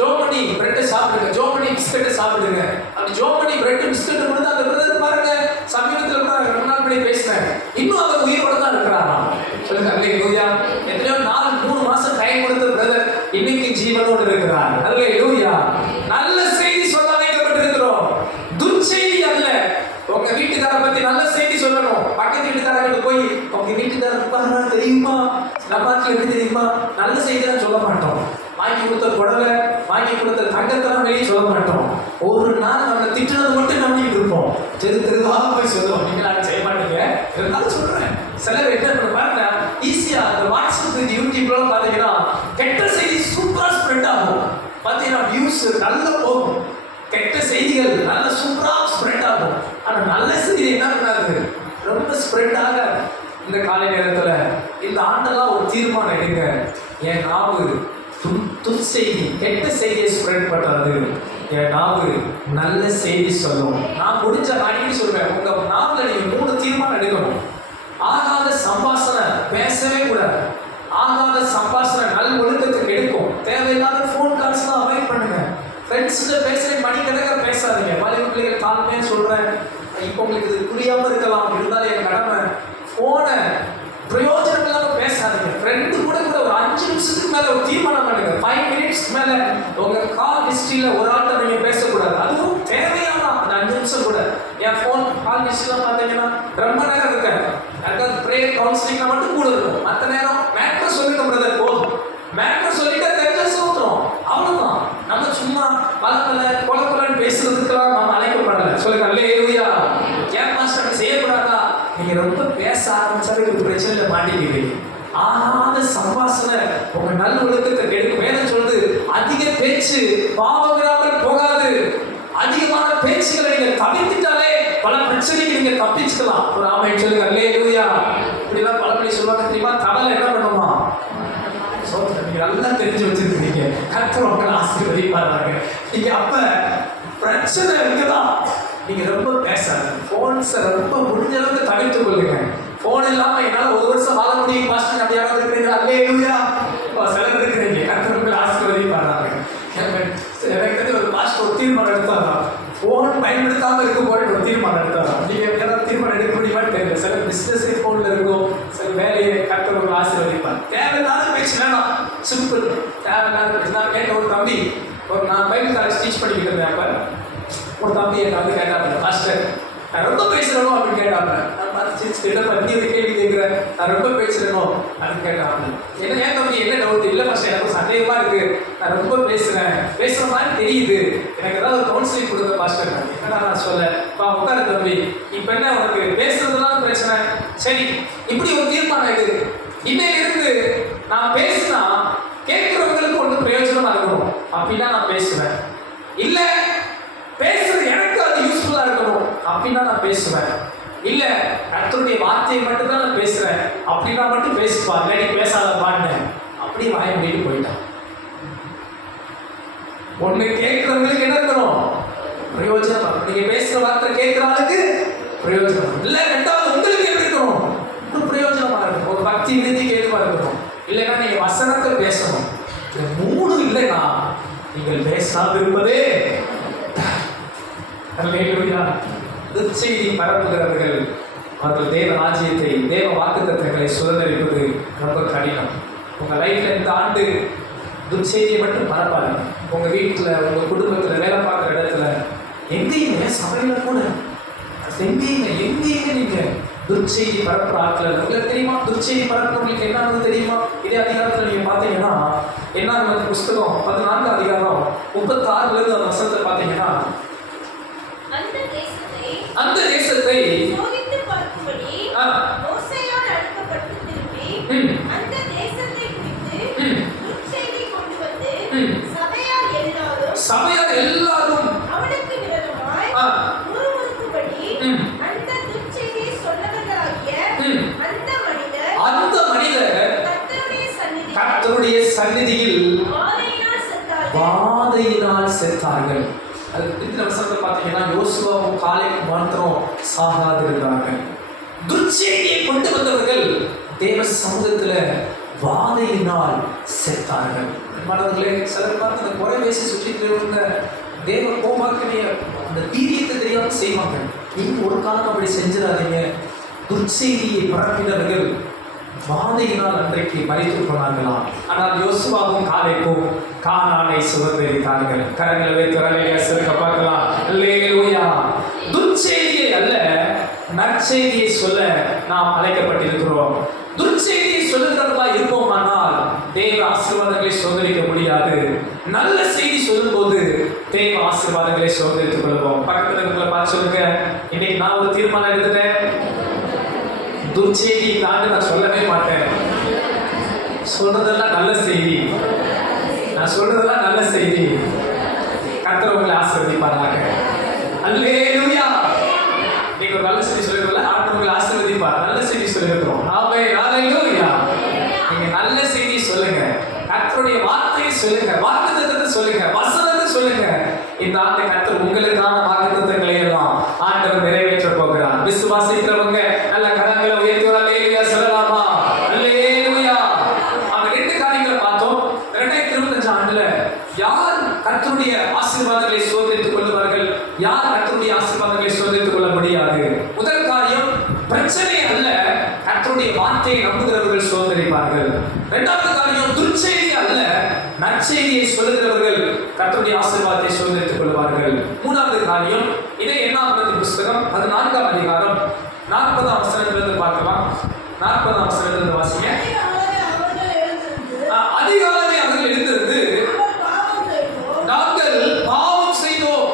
ஜோமணி பிரெட்டை சாப்பிடுங்க, ஜோமணி பிஸ்கட்டை சாப்பிடுங்க. அப்படி ஜோமணி பிரெட் பிஸ்கட் கொடுத்து அந்த பிரதர் பாருங்க, சமீபத்தில் கூட 2 நாள் முன்னாடி பேசினேன், இன்னும் அவர் உயிரோட தான் இருக்கிறாராம். சொல்லுங்க அல்லேலூயா. எத்தனையோ 3 மாசம் டைம் கொடுத்த பிரதர் இன்னைக்கு ஜீவனோடு இருக்கிறார். அல்லேலூயா. நல்ல செய்தி சொல்ல வைக்கப்பட்டிருக்கிறோம், துர்ச்செய்தி அல்ல. உங்க வீட்டுக்கார பத்தி நல்ல செய்தி சொல்லணும். பக்கத்து வீட்டுக்காரங்க போய் உங்க வீட்டுக்கார தெரியுமா, நம்ம எப்படி தெரியுமா, நல்ல செய்தி தான் சொல்ல மாட்டோம். வாங்கி கொடுத்த புடவை, வாங்கி கொடுத்த தங்கத்தெல்லாம் வெளியே சொல்ல மாட்டோம். ஒரு நாள் நம்ம திட்டுறது மட்டும் நம்பிட்டு இருப்போம், தெருவாக போய் சொல்லுவோம். நீங்க அதை செய்ய மாட்டீங்க, இருந்தாலும் சொல்றேன். சிலர் என்ன பண்ண பாருங்க, ஈஸியா அந்த வாட்ஸ்அப் யூடியூப்லாம் பாத்தீங்கன்னா கெட்ட செய்தி சூப்பரா ஸ்ப்ரெட் ஆகும். பாத்தீங்கன்னா வியூஸ் நல்லா போகும், கெட்ட செய்திகள் நல்ல சூப்பரா ஸ்ப்ரெட் ஆகும். ஆனா நல்ல செய்தி என்ன பண்ணாது, ரொம்ப ஸ்ப்ரெட் ஆக. இந்த காலை நேரத்துல இந்த ஆண்டெல்லாம் ஒரு தீர்மானம் எடுங்க, என் நாவு துர்ச்செய்தி கெட்ட செய்தியை ஸ்ப்ரெட் பண்றது, என் நாவு நல்ல செய்தி சொல்லும். நான் முடிஞ்ச அடிக்கடி சொல்றேன், உங்க நாவுல நீங்க 3 தீர்மானம் எடுக்கணும். ஆகாத சம்பாஷணை பேசவே கூடாது. ஆகாத சம்பாஷணை நல் ஒழுக்கத்துக்கு எடுக்கும். தேவையில்லாத ஃபோன் கால்ஸ் தான் அவாய்ட் பண்ணுங்க. ஃப்ரெண்ட்ஸ்கிட்ட பேசுறேன், மணிக்கணக்காக பேசாதீங்க. வாலிப பிள்ளைகள் காலமே சொல்றேன், இப்போ உங்களுக்கு இது புரியாம இருக்கலாம், இருந்தாலும் என் கடமை. போன பிரயோஜனம் இல்லாம பேசாதீங்க. ஃப்ரெண்டு கூட ஒரு 5 நிமிஷத்துக்கு மேல ஒரு தீர்மானம் பண்ணுங்க. 5 மினிட்ஸ் மேல உங்க கால் ஹிஸ்டரியில ஒரு ஆள்கிட்ட நீங்க பேசக்கூடாது. அதுவும் தேவையான அந்த 5 நிமிஷம் கூட. என் ஃபோன் கால் ஹிஸ்டரியில பார்த்தீங்கன்னா ரொம்ப நேரம் இருக்கேன், அதாவது ப்ரேயர் கவுன்சிலிங்ல மட்டும் கூட இருக்கும். மற்ற நேரம் மேட்ரு சொல்லிட்டு பிரதர் போதும், மேட்ரு சொல்லிட்டு தெரிஞ்ச சோத்துறோம், அவ்வளவுதான். நம்ம சும்மா பலப்பல கொலப்பலன்னு பேசுறதுக்கெல்லாம் நம்ம அழைக்கப்படல. சொல்லுங்க அல்லேலூயா. ஏன் மாஸ்டர் செய்யக்கூடாதா? நீங்க ரொம்ப பேச ஆரம்பிச்சாலே ஒரு பிரச்சனையில மாட்டிக்கிறீங்க. ஆகாத சம்பாஷணை உங்க நல்ல ஒழுக்கத்தை கெடுக்கும். வேதம் சொல்லுது, அதிக பேச்சு பாவமில்லாமல் போகாது. அதிகமான பேச்சுகளை நீங்க தவிர்த்துட்டாலே பல பிரச்சனைக்கு நீங்க தப்பிச்சுக்கலாம். ஒரு ஆமென் சொல்லுங்க. அல்லேலூயா. இப்படிலாம் பழமொழி சொல்லுவாங்க தெரியுமா? தவளை என்ன பண்ணுமா? நீங்க நல்லா தெரிஞ்சு வச்சிருக்கீங்க. கர்த்தர் உங்களை ஆசீர்வதிப்பாங்க. நீங்க அப்ப பிரச்சனை இருக்குதா, நீங்க ரொம்ப பேசாது. போன்ஸை ரொம்ப முடிஞ்ச அளவுக்கு தவிர்த்து கொள்ளுங்க. போன் இல்லாம என்னால ஒரு வருஷம் வாழ முடியும் பாஸ்டர், அப்படி யாராவது இருக்கிறீங்க? அல்லேலூயா. சிலர் இருக்கிறீங்க. கர்த்தர் உங்களை ஆசீர்வதிப்பாங்க. எனக்கு தெரிஞ்ச ஒரு பாஸ்டர் ஒரு தீர்மானம் எடுத்தாரா, போன் பயன்படுத்தாம இருக்க போற ஒரு தீர்மானம் எடுத்தாரா. நீங்க ஏதாவது தீர்மானம் எடுக்க முடியுமான்னு தெரியல. சில பிசினஸே போன்ல இருக்கும், சில வேலையை கர்த்தர் உங்களை ஆசீர்வதிப்பார். தேவையில்லாத பேச்சு வேணாம். சிம்பிள். தேவையில்லாத பேச்சு. நான் கேட்ட ஒரு தம்பி, நான் பைபிள் காலேஜ் டீச் பண்ணிக்கிட்டு இருந்தேன். அப்ப ஒரு தம்பி என்ன வந்து கேட்டாங்க, மாஸ்டர் நான் ரொம்ப பேசுறேனோ அப்படின்னு கேட்டாங்க. நான் பார்த்து நீ ஒரு கேள்வி கேட்கிறேன், நான் ரொம்ப பேசுறேனோ அப்படின்னு கேட்டாங்க. என்ன ஏன் தம்பி என்ன டவுட்? இல்லை மாஸ்டர் எனக்கு சந்தேகமா இருக்கு, நான் ரொம்ப பேசுற மாதிரி தெரியுது, எனக்கு ஏதாவது ஒரு கவுன்சிலிங் கொடுங்க மாஸ்டர். என்னடா நான் சொல்ல உட்கார தம்பி, இப்ப என்ன உனக்கு பேசுறதுலாம் பிரச்சனை? சரி, இப்படி ஒரு தீர்மானம் எடு. இன்னைக்கு இருந்து நான் பேசினா கேட்கிறவங்களுக்கு ஒன்றும் பிரயோஜனமா இருக்கணும் அப்படின்னா நான் பேசுவேன். இல்ல பேசுறது எனக்கு அது யூஸ்ஃபுல்லா இருக்கணும் அப்படின்னா நான் பேசுவேன். இல்ல கர்த்தருடைய வார்த்தையை மட்டும் தான் நான் பேசுறேன் அப்படின்னா மட்டும் பேசுப்பா, இல்லாட்டி பேசாத பான்னு அப்படியே வாய மூடிட்டு போயிட்டான். ஒண்ணு கேட்கிறவங்களுக்கு என்ன இருக்கணும்? பிரயோஜனம். நீங்க பேசுற வார்த்தை கேட்கிற ஆளுக்கு பிரயோஜனம். இல்ல ரெண்டாவது உங்களுக்கு எப்படி இருக்கணும்? ஒரு பிரயோஜனமா இருக்கணும், ஒரு பக்தி விருத்தி கேட்கமா இருக்கணும். இல்லைன்னா நீங்க வசனத்தை பேசணும். மூணு இல்லைன்னா நீங்கள் பேசாம இருப்பதே. செய்தி பரப்புகிறவர்கள் அவர்கள் தேவ ராஜ்யத்தை, தேவ வாக்குத்தத்தங்களை சுதந்திரிப்பது ரொம்ப கடினம். உங்க லைஃப்ல இந்த ஆண்டு துர்ச்செய்தியை மட்டும் பரப்பாருங்க. உங்க வீட்டுல, உங்க குடும்பத்துல, வேலை பார்க்குற இடத்துல, எங்கேயுமே சபையில கூட எங்கேயுமே நீங்க துர்ச்செய்தி பரப்புற ஆட்கள் உங்களுக்கு தெரியுமா? துர்ச்செய்தி பரப்புறவங்களுக்கு என்ன ஆகுது தெரியுமா? இதே அதிகாரத்தில் நீங்க பார்த்தீங்கன்னா என்ன புஸ்தகம் 14 அதிகாரம் 36 அந்த வசனத்தை பார்த்தீங்கன்னா, அந்த தேசத்தை சோதித்து பார்க்கும்படி மோசேயால் அனுப்பப்பட்டு திரும்பி அந்த தேசத்தை குறித்து துர்ச்செய்தி கொண்டு வந்து சபையார் எல்லாரும் அவனுக்கு விரோதமாய் முறுமுறுக்கும்படி அந்த துர்ச்செய்தியை சொன்னவர்களாகிய அந்த மனிதர் கர்த்தருடைய சந்நிதியில் வாதையினால் செத்தார்கள். அதுக்கு இந்த வசனத்தை பார்த்தீங்கன்னா, யோசுவாவும் காலேபும் மாத்திரம் சாகாது இருந்தார்கள். துர்ச்செய்தியை கொண்டு வந்தவர்கள் தேவ சமூகத்துல வாதையினால் செத்தார்கள். மாணவர்களே, சிலர் பார்த்து அந்த குறை பேசி சுற்றிட்டு இருந்த தேவ கோபாக்கிய அந்த வீரியத்தை தெரியாம செய்வாங்க. நீங்க ஒரு காலம் அப்படி செஞ்சிடாதீங்க. துர்ச்செய்தியை பரப்பினவர்கள் வாதையினால் அன்றைக்கு மறித்து போனார்களாம். ஆனால் யோசுவாவும் காலேபும் கானானை சுதந்தரித்தார்கள். கரங்களை வைத்து ரலையில பார்க்கலாம். அல்லேலூயா. துர்ச்செய்தியை அல்ல, நற்செய்தியை சொல்ல நாம் அழைக்கப்பட்டிருக்கிறோம். துர்ச்செய்தியை சொல்லுகிறவர்களா இருப்போமானால் தேவ ஆசீர்வாதங்களை சுதந்திரிக்க முடியாது. நல்ல செய்தி சொல்லும் போது தேவ ஆசீர்வாதங்களை சுதந்திரித்துக் கொள்வோம். பக்கத்துல பார்த்து சொல்லுங்க, இன்னைக்கு நான் ஒரு தீர்மானம் எடுத்துட்டேன். துர்ச்செய்தி தாண்டி நான் சொல்லவே மாட்டேன். சொல்றதெல்லாம் நல்ல செய்தி. நான் சொல்றதெல்லாம் நல்ல செய்தி. கர்த்தர் உங்களை ஆசீர்வதிப்பாராக. அல்லேலூயா. நீங்க ஒரு நல்ல செய்தி சொல்லிருக்கல, ஆண்டவர் உங்களை ஆசீர்வதிப்பார். நல்ல செய்தி சொல்லிருக்கிறோம். ஆமென். அல்லேலூயா. நீங்க நல்ல செய்தி சொல்லுங்க, கர்த்தருடைய வார்த்தையை சொல்லுங்க, வாக்குத்தத்தத்தை சொல்லுங்க, வசனத்தை சொல்லுங்க. இந்த ஆண்டு கர்த்தர் உங்களுக்கான வாக்குத்தத்தங்களை எல்லாம் ஆண்டவர் நிறைவேற்ற போகிறார். விசுவாசிக்கிறவங்க நல்ல கரங்களை உயர்த்தி அல்லேலூயா சொல்லலாமா? அல்லேலூயா. அந்த 2 காரியங்களை பார்த்தோம். 2025 ஆண்டுல யார் கர்த்தருடைய ஆசீர்வாதங்களை சுதந்திரித்துக் கொள்வார்கள், யார் கர்த்தருடைய ஆசீர்வாதங்களை சுதந்திரித்துக் கொள்ள முடியாது? முதல் காரியம், பிரச்சனை அல்ல, கர்த்தருடைய வார்த்தையை நம்புகிறவர்கள் சுதந்திரிப்பார்கள். இரண்டாவது காரியம், துர்ச்செய்தி அல்ல, நற்செய்தியை சொல்லுகிறவர்கள் கர்த்தருடைய ஆசீர்வாதத்தை சுதந்திரித்துக் கொள்வார்கள். மூணாவது காரியம், இதே என்னாகமத்தின் புஸ்தகம் 14 அதிகாரம் 40 வசனத்திலிருந்து பார்க்கலாம். 40 வசனத்திலிருந்து வாசிங்க. அதிகாலமே அவர்கள் எழுந்திருந்து நாங்கள் பாவம் செய்தோம்,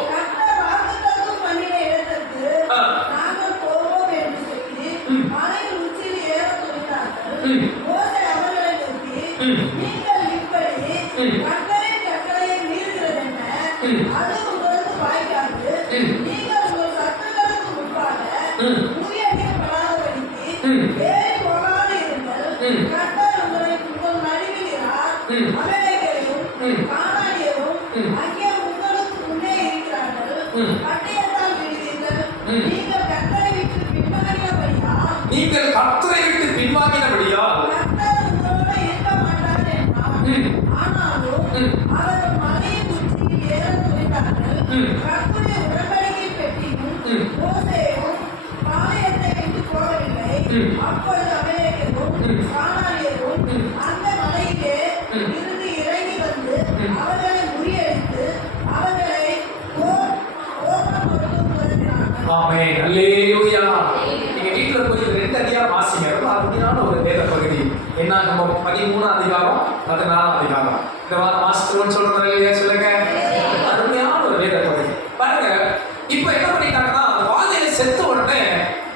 முறியடிக்கப்படாதபடிக்கு ம். ஏறி போகாது இருங்கள். ம். கர்த்தர் உங்கள் நடுவிலிருக்கிறார். ம். அமலேக்கியரும் ம். கானானியரும் ம். அங்கே உங்களுக்கு முன்னே இருக்கிறார்கள். ம். பட்டயத்தால் விழுவீர்கள். ம். நீங்கள் கர்த்தரை விட்டு பின்வாங்கினபடியால் நீங்கள் கர்த்தரை விட்டு பின்வாங்கினபடியால் கர்த்தர் உங்களோடு இருக்க மாட்டார் என்றார். ம். ஆனாலும் ம். அவர்கள் மலையின் உச்சியில் ஏறத் துணிந்தார்கள். ம். கர்த்தருடைய உடன்படிக்கை பெட்டியும் ம். மோசேயும் பாளையத்தை விட்டு போகவில்லை. ம். அப்பொழுது அமலேக்கியரும் ம். கானானியரும் ம். அந்த மலையிலே ம். இருந்து இறங்கி வந்து ம். அவர்களை முறியடித்து அவர்களை கோபம் கொண்டு துரத்தினார்கள். ஆமென். அல்லேலூயா. நீங்க வீட்ல போய் 2 அதிகாரம் வாசிங்க. ரொம்ப அருமையான ஒரு வேத பகுதி. என்ன நம்ம 13 அதிகாரம் 14 அதிகாரம். இந்த வாரம் மாஸ்டர்னு சொல்றோம் இல்லையா, சொல்லுங்க. அருமையான ஒரு வேத பகுதி. பாருங்க, இப்போ என்ன பண்ணிட்டாங்கன்னா அந்த வாதையில செத்த உடனே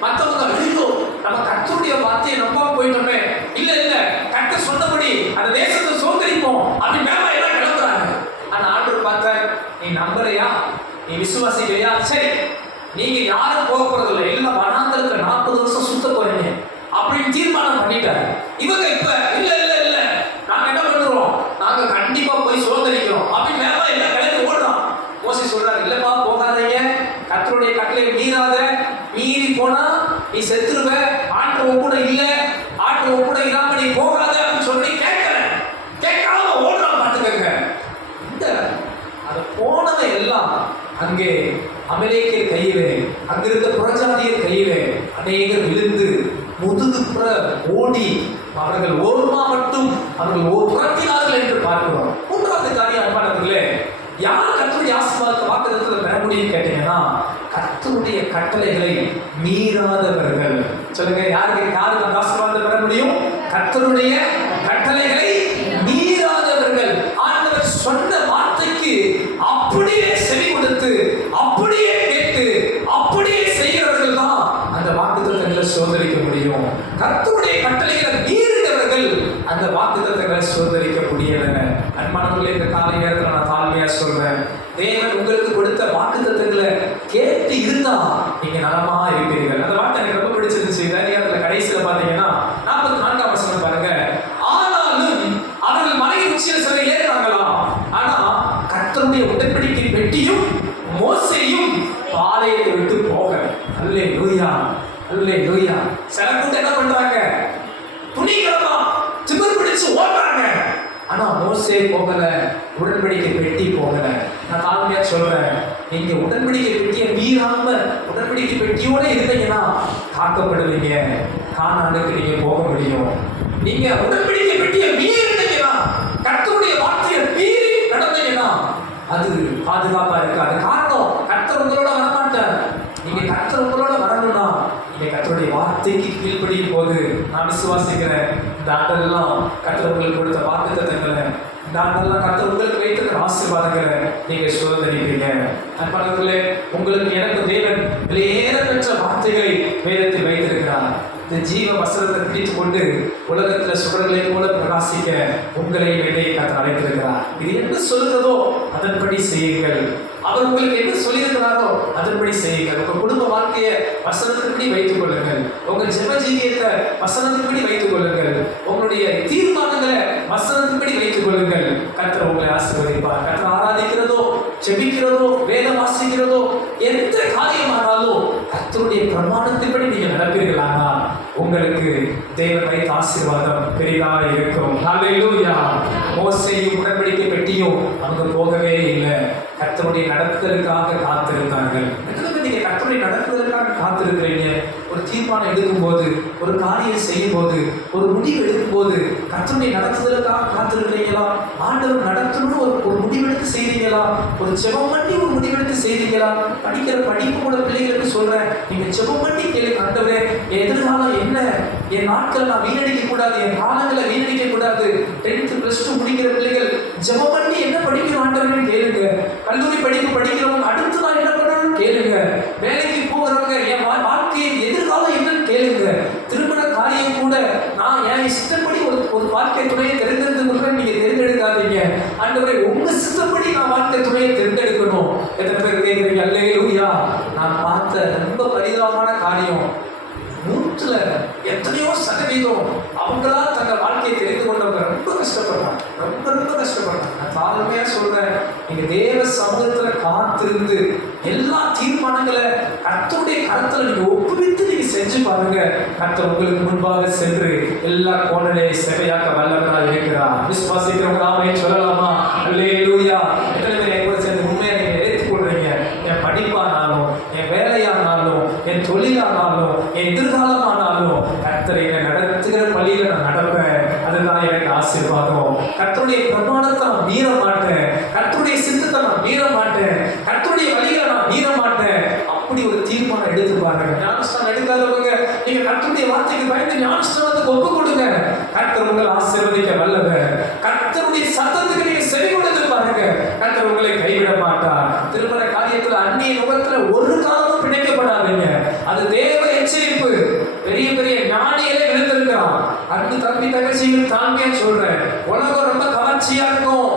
மத்தவங்க ஐயோ நம்ம கர்த்தருடைய வார்த்தையை நம்பாம போயிட்டோமே, இல்ல இல்ல கர்த்தர் சொன்னபடி அந்த தேசத்தை சுதந்திரிப்போம் அப்படி மேல எல்லாம் கிளம்புறாங்க. ஆனா ஆண்டவர் பார்த்தார், நீ நம்புறியா, நீ விசுவாசிக்கிறியா, சரி நீங்க யாரும் போக போறது இல்லை, எல்லாம் வனாந்தரத்துல 40 வருஷம் சுத்த போறீங்க அப்படின்னு தீர்மானம் பண்ணிட்டாரு. இவங்க இப்ப இல்ல இல்ல இல்ல நாங்க என்ன பண்றோம், நாங்க கண்டிப்பா போய் சுதந்திரிக்கிறோம் அப்படின்னு மேல எல்லாம் கிளம்பி ஓடுறோம். மோசே சொல்றாரு, இல்லப்பா போகாதீங்க, கர்த்தருடைய கட்டளையை மீறாத, மீறி போனா நீ செத்துருவ, ஆண்டவன் கூட இல்ல, ஆண்டவன் கூட இல்லாம நீ போகாத அப்படின்னு சொல்லி கேட்காம ஓடுறான். பாத்துக்கங்க, இந்த அது போனவன் எல்லாம் அங்கே அமலேக்கியர் கையிலே, அங்கிருந்த புறஜாதியர் கையிலே அநேகர் விழுந்து முதுகுப்புற ஓடி அவர்கள் ஓர்மா மட்டும் அவர்கள் புறத்தினார்கள் என்று பார்க்கிறோம். 3வது காரியம் அன்பானவர்களே, யார் கர்த்தருடைய ஆசீர்வாதத்தை வாக்குத்தத்தத்தில் பெற முடியும் கேட்டீங்கன்னா, கர்த்தருடைய கட்டளைகளை மீறாதவர்கள். சொல்லுங்க, யாருக்கு அந்த ஆசீர்வாதத்தை பெற முடியும்? கர்த்தருடைய கட்டளைகளை மீறாதவர்கள். ஆண்டவர் சொன்ன வார்த்தைக்கு அப்படியே செவி கொடுத்து அப்படியே கேட்டு அப்படியே செய்கிறவர்கள் தான் அந்த வாக்குத்தத்தங்களை சோதரிக்க முடியும். கர்த்தருடைய கட்டளைகளை மீறினவர்கள் அந்த வாக்குத்தத்தங்களை சோதரிக்க முடியல. அன்பானவர்களே, இந்த காலை நேரத்தில் நான் தாழ்மையா சொல்றேன், தேவன் உங்களுக்கு கொடுத்த வாக்குத்தத்தங்களை கேட்டு இருந்தா நீங்க நலமா இருப்பீர்கள். அந்த வார்த்தை எனக்கு ரொம்ப பிடிச்சிருந்துச்சு. அதிகாரத்துல கடைசியில பாத்தீங்கன்னா 44ஆம் வசனம் பாருங்க, ஆனாலும் அவர்கள் மலையின் உச்சியில் சில ஏறுறாங்களாம், ஆனா கர்த்தருடைய உடன்படிக்கை பெட்டியும் மோசேயும் பாளையத்தை விட்டு போக. அல்லேலூயா, அல்லேலூயா. சில கூட்டம் என்ன பண்றாங்க, துணிகரமா திமிர் பிடிச்சு ஓடுறாங்க, ஆனா மோசே போகல, உடன்படிக்கை பெட்டி போகல. நான் தாழ்மையா சொல்றேன், நீங்க உடன்படிக்கை பெட்டியை மீறாம உடன்படிக்கை பெட்டியோட இருந்தீங்கன்னா காக்கப்படுவீங்க, கானானுக்கு நீங்க போக முடியும். நீங்க உடன்படிக்கை பெட்டியை மீறினீங்கன்னா, கர்த்தருடைய வார்த்தையை மீறி நடந்தீங்கன்னா அது பாதுகாப்பா இருக்காது. காரணம், கர்த்தர் உங்களோட வரமாட்டார். நீங்க கர்த்தர் உங்களோட வரணும்னா நீங்க கர்த்தருடைய வார்த்தைக்கு கீழ்ப்படியும் போது, நான் விசுவாசிக்கிறேன், இந்த ஆண்டெல்லாம் கர்த்தர் உங்களுக்கு கொடுத்த வாக்குத்தத்தங்களை, இந்த ஆண்டெல்லாம் கர்த்தர் உங்களுக்கு வைத்திருக்கிற ஆசீர்வாதங்களை நீங்க சோதரிப்பீங்க. அன்பானவர்களே, உங்களுக்கு எனக்கு தேவன் வெளியேற பெற்ற வார்த்தைகளை வேதத்தில் வைத்திருக்கிறார். இந்த ஜீவ வசனத்தை பிடித்துக் கொண்டு உலகத்துல சுடர்களை போல பிரகாசிக்க உங்களை என்னை கர்த்தர் அழைத்திருக்கிறார். இது என்ன சொல்கிறதோ அதன்படி செய்யுங்கள். அவர் உங்களுக்கு என்ன சொல்லியிருக்கிறாரோ அதன்படி செய்யுங்கள். உங்க குடும்ப வாழ்க்கையை வசனத்தின்படி வைத்துக் கொள்ளுங்கள். உங்க ஜெப ஜீவியத்தை வசனத்தின்படி வைத்துக் கொள்ளுங்கள். உங்களுடைய தீர்மானங்களை வசனத்தின்படி வைத்துக் கொள்ளுங்கள். கர்த்தர் உங்களை ஆசீர்வதிப்பார். கர்த்தர் ஆராதிக்கிறதோ, ஜெபிக்கிறதோ, வேதம் வாசிக்கிறதோ, எந்த காரியமானாலும் கர்த்தருடைய பிரமாணத்தின்படி நீங்க நடப்பீர்களானா உங்களுக்கு தேவன் வைத்த ஆசீர்வாதம் பெரிதா இருக்கும். ஹல்லேலூயா. மோசேயும் உடன்படிக்கை பெட்டியும் அவங்க போகவே இல்லை, கர்த்தருடைய நடத்துதலுக்காக காத்திருந்தார்கள். நீங்க கர்த்தருடைய நடத்துதலுக்காக காத்திருக்கிறீங்க. ஒரு தீர்மானம் எடுக்கும் போது, ஒரு காரியம் செய்யும் போது, ஒரு முடிவு எடுக்கும் போது கர்த்தருடைய நடத்துதலுக்காக காத்திருக்கிறீங்களா? ஆண்டவர் நடத்தணும்னு ஒரு முடிவெடுத்து செய்றீங்களா? ஒரு ஜெபம் பண்ணி ஒரு முடிவெடுத்து செய்றீங்களா? படிக்கிற படிப்பு கூட பிள்ளைகளுக்கு சொல்றேன், நீங்க ஜெபம் பண்ணி கேளுங்க, ஆண்டவரே என் எதிர்காலம் என்ன, என் நாட்கள் நான் வீணடிக்க கூடாது, என் காலங்களை வீணடிக்க கூடாது. 10th +2 முடிக்கிற பிள்ளைகள் ஜெபம் பண்ணி என்ன படிக்கணும் ஆண்டவரேன்னு கேளுங்க. கல்லூரி படிப்பு படிக்கிறவங்க அடுத்து நான் என்ன பண்ணணும்னு கேளுங்க. வேலைக்கு போகிறவங்க என் வாழ்க்கையை எதிர்காலம் என்னன்னு கேளுங்க. திருமண காரியம் கூட நான் என் இஷ்டப்படி ஒரு வாழ்க்கை துணையை தேர்ந்தெடுத்து கொடுக்குறேன், நீங்க தேர்ந்தெடுக்காதீங்க. ஆண்டவரே உங்க இஷ்டப்படி நான் வாழ்க்கை துணையை தேர்ந்தெடுக்கணும். எத்தனை பேர் கேட்குறீங்க? அல்லேலூயா. நான் பார்த்த ரொம்ப பரிதாபமான காரியம், 100ல எத்தனையோ சதவீதம் அவங்களா தங்கள் வாழ்க்கையை தெரிந்து கொண்டவங்க ரொம்ப கஷ்டப்படுறாங்க, ரொம்ப ரொம்ப கஷ்டப்படுறாங்க. நான் தாழ்மையா சொல்றேன், நீங்க தேவ சமூகத்துல காத்திருந்து எல்லா தீர்மானங்களை கர்த்தருடைய கருத்துல நீங்க ஒப்புவித்து நீங்க செஞ்சு பாருங்க. கர்த்தர் உங்களுக்கு முன்பாக சென்று எல்லா கோணலை செவையாக்க வல்லவராக இருக்கிறார். விசுவாசிக்கிறவங்க ஆமென் சொல்லலாமா? அல்லேலூயா. எத்தனை பேர் என் கூட சேர்ந்து உண்மையை நீங்க ஏற்றுக்கொள்றீங்க? என் படிப்பானாலும், என் வேலையானாலும், என் தொழிலானாலும், என் எதிர்காலமானாலும் கர்த்தரை என்னை நடத்துகிற பள்ளியில நான் நடப்பேன், அதுதான் எனக்கு ஆசீர்வாதம். கர்த்தருடைய பிரமாணத்தை நான் மீற மாட்டேன், கர்த்தருடைய சித்தத்தை நான் மீற மாட்டேன், கர்த்தருடைய வழிகளை நான் மீற மாட்டேன். அப்படி ஒரு தீர்மானம் எடுத்து பாருங்க. ஞானஸ்தானம் எடுக்காதவங்க நீங்க கர்த்தருடைய வார்த்தைக்கு பயந்து ஞானஸ்தானத்துக்கு ஒப்பு கொடுங்க. கர்த்தர் உங்களை ஆசீர்வதிக்க வல்லவர். கர்த்தருடைய சத்தத்துக்கு நீங்க செவி கொடுத்து பாருங்க, கர்த்தர் உங்களை கைவிட மாட்டார். திருமண காரியத்துல அந்நிய நுகத்துல ஒரு காலமும் பிணைக்கப்படாதீங்க. அது தேவ எச்சரிப்பு. பெரிய பெரிய ஞானிகளே விழுந்திருக்கிறான். அன்பு தம்பி தங்கச்சிகள் தாழ்மையா சொல்றேன், உலகம் ரொம்ப கவர்ச்சியா இருக்கும்,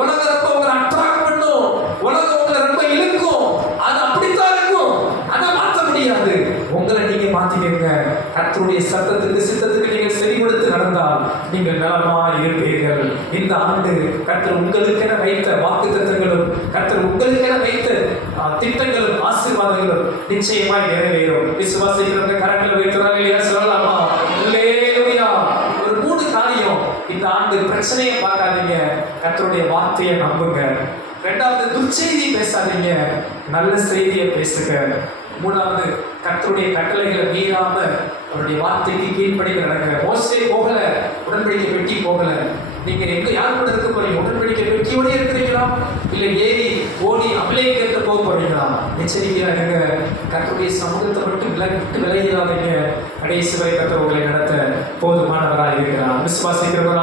உலகம் ரொம்ப உங்களை அட்ராக்ட் பண்ணும், உலகம் உங்களை ரொம்ப இழுக்கும். அது அப்படித்தான் இருக்கும், அதை மாற்ற முடியாது. உங்களை நீங்க மாத்திக்கங்க. கர்த்தருடைய சத்தத்துக்கு சித்தத்துக்கு நீங்கள் செவி கொடுத்து நடந்தால் நீங்கள் நலமா இருப்பீர்கள். இந்த ஆண்டு கர்த்தர் உங்களுக்கென வைத்த வாக்குத்தத்தங்களும் கர்த்தர் உங்களுக்கென வைத்த திட்டங்களும் ஆசீர்வாதங்களும் நிச்சயமாய் நிறைவேறும். விசுவாசிக்கிறவங்க கரங்களை வைக்கிறாங்க இல்லையா? சொல்லலாமா? அல்லேலூயா. ஒரு 3 காரியம். இந்த ஆண்டு பிரச்சனையை பார்க்காதீங்க, கர்த்தருடைய வார்த்தையை நம்புங்க. 2வது, துர்ச்செய்தி பேசாதீங்க, நல்ல செய்தியை பேசுங்க. 3வது, கர்த்தருடைய கட்டளைகளை மீறாம அவருடைய வார்த்தைக்கு கீழ்ப்படிந்து நடங்க. மோசே போகல, உடன்படிக்கை பெட்டி போகல. நீங்க எங்க யார் கூட இருக்க போறீங்க? உடன்படிக்கை பெட்டியோட இருக்கிறீங்களா, இல்ல ஏறி ஓடி அமலேக்கிட்ட போக போறீங்களா? எச்சரிக்கையா இருங்க. கர்த்தருடைய சமூகத்தை மட்டும் விட்டு விலகிடாதீங்க. கடைசி வரை கர்த்தர் உங்களை நடத்த போதுமானவராக இருக்கிறார். விசுவாசிக்கிறவங்க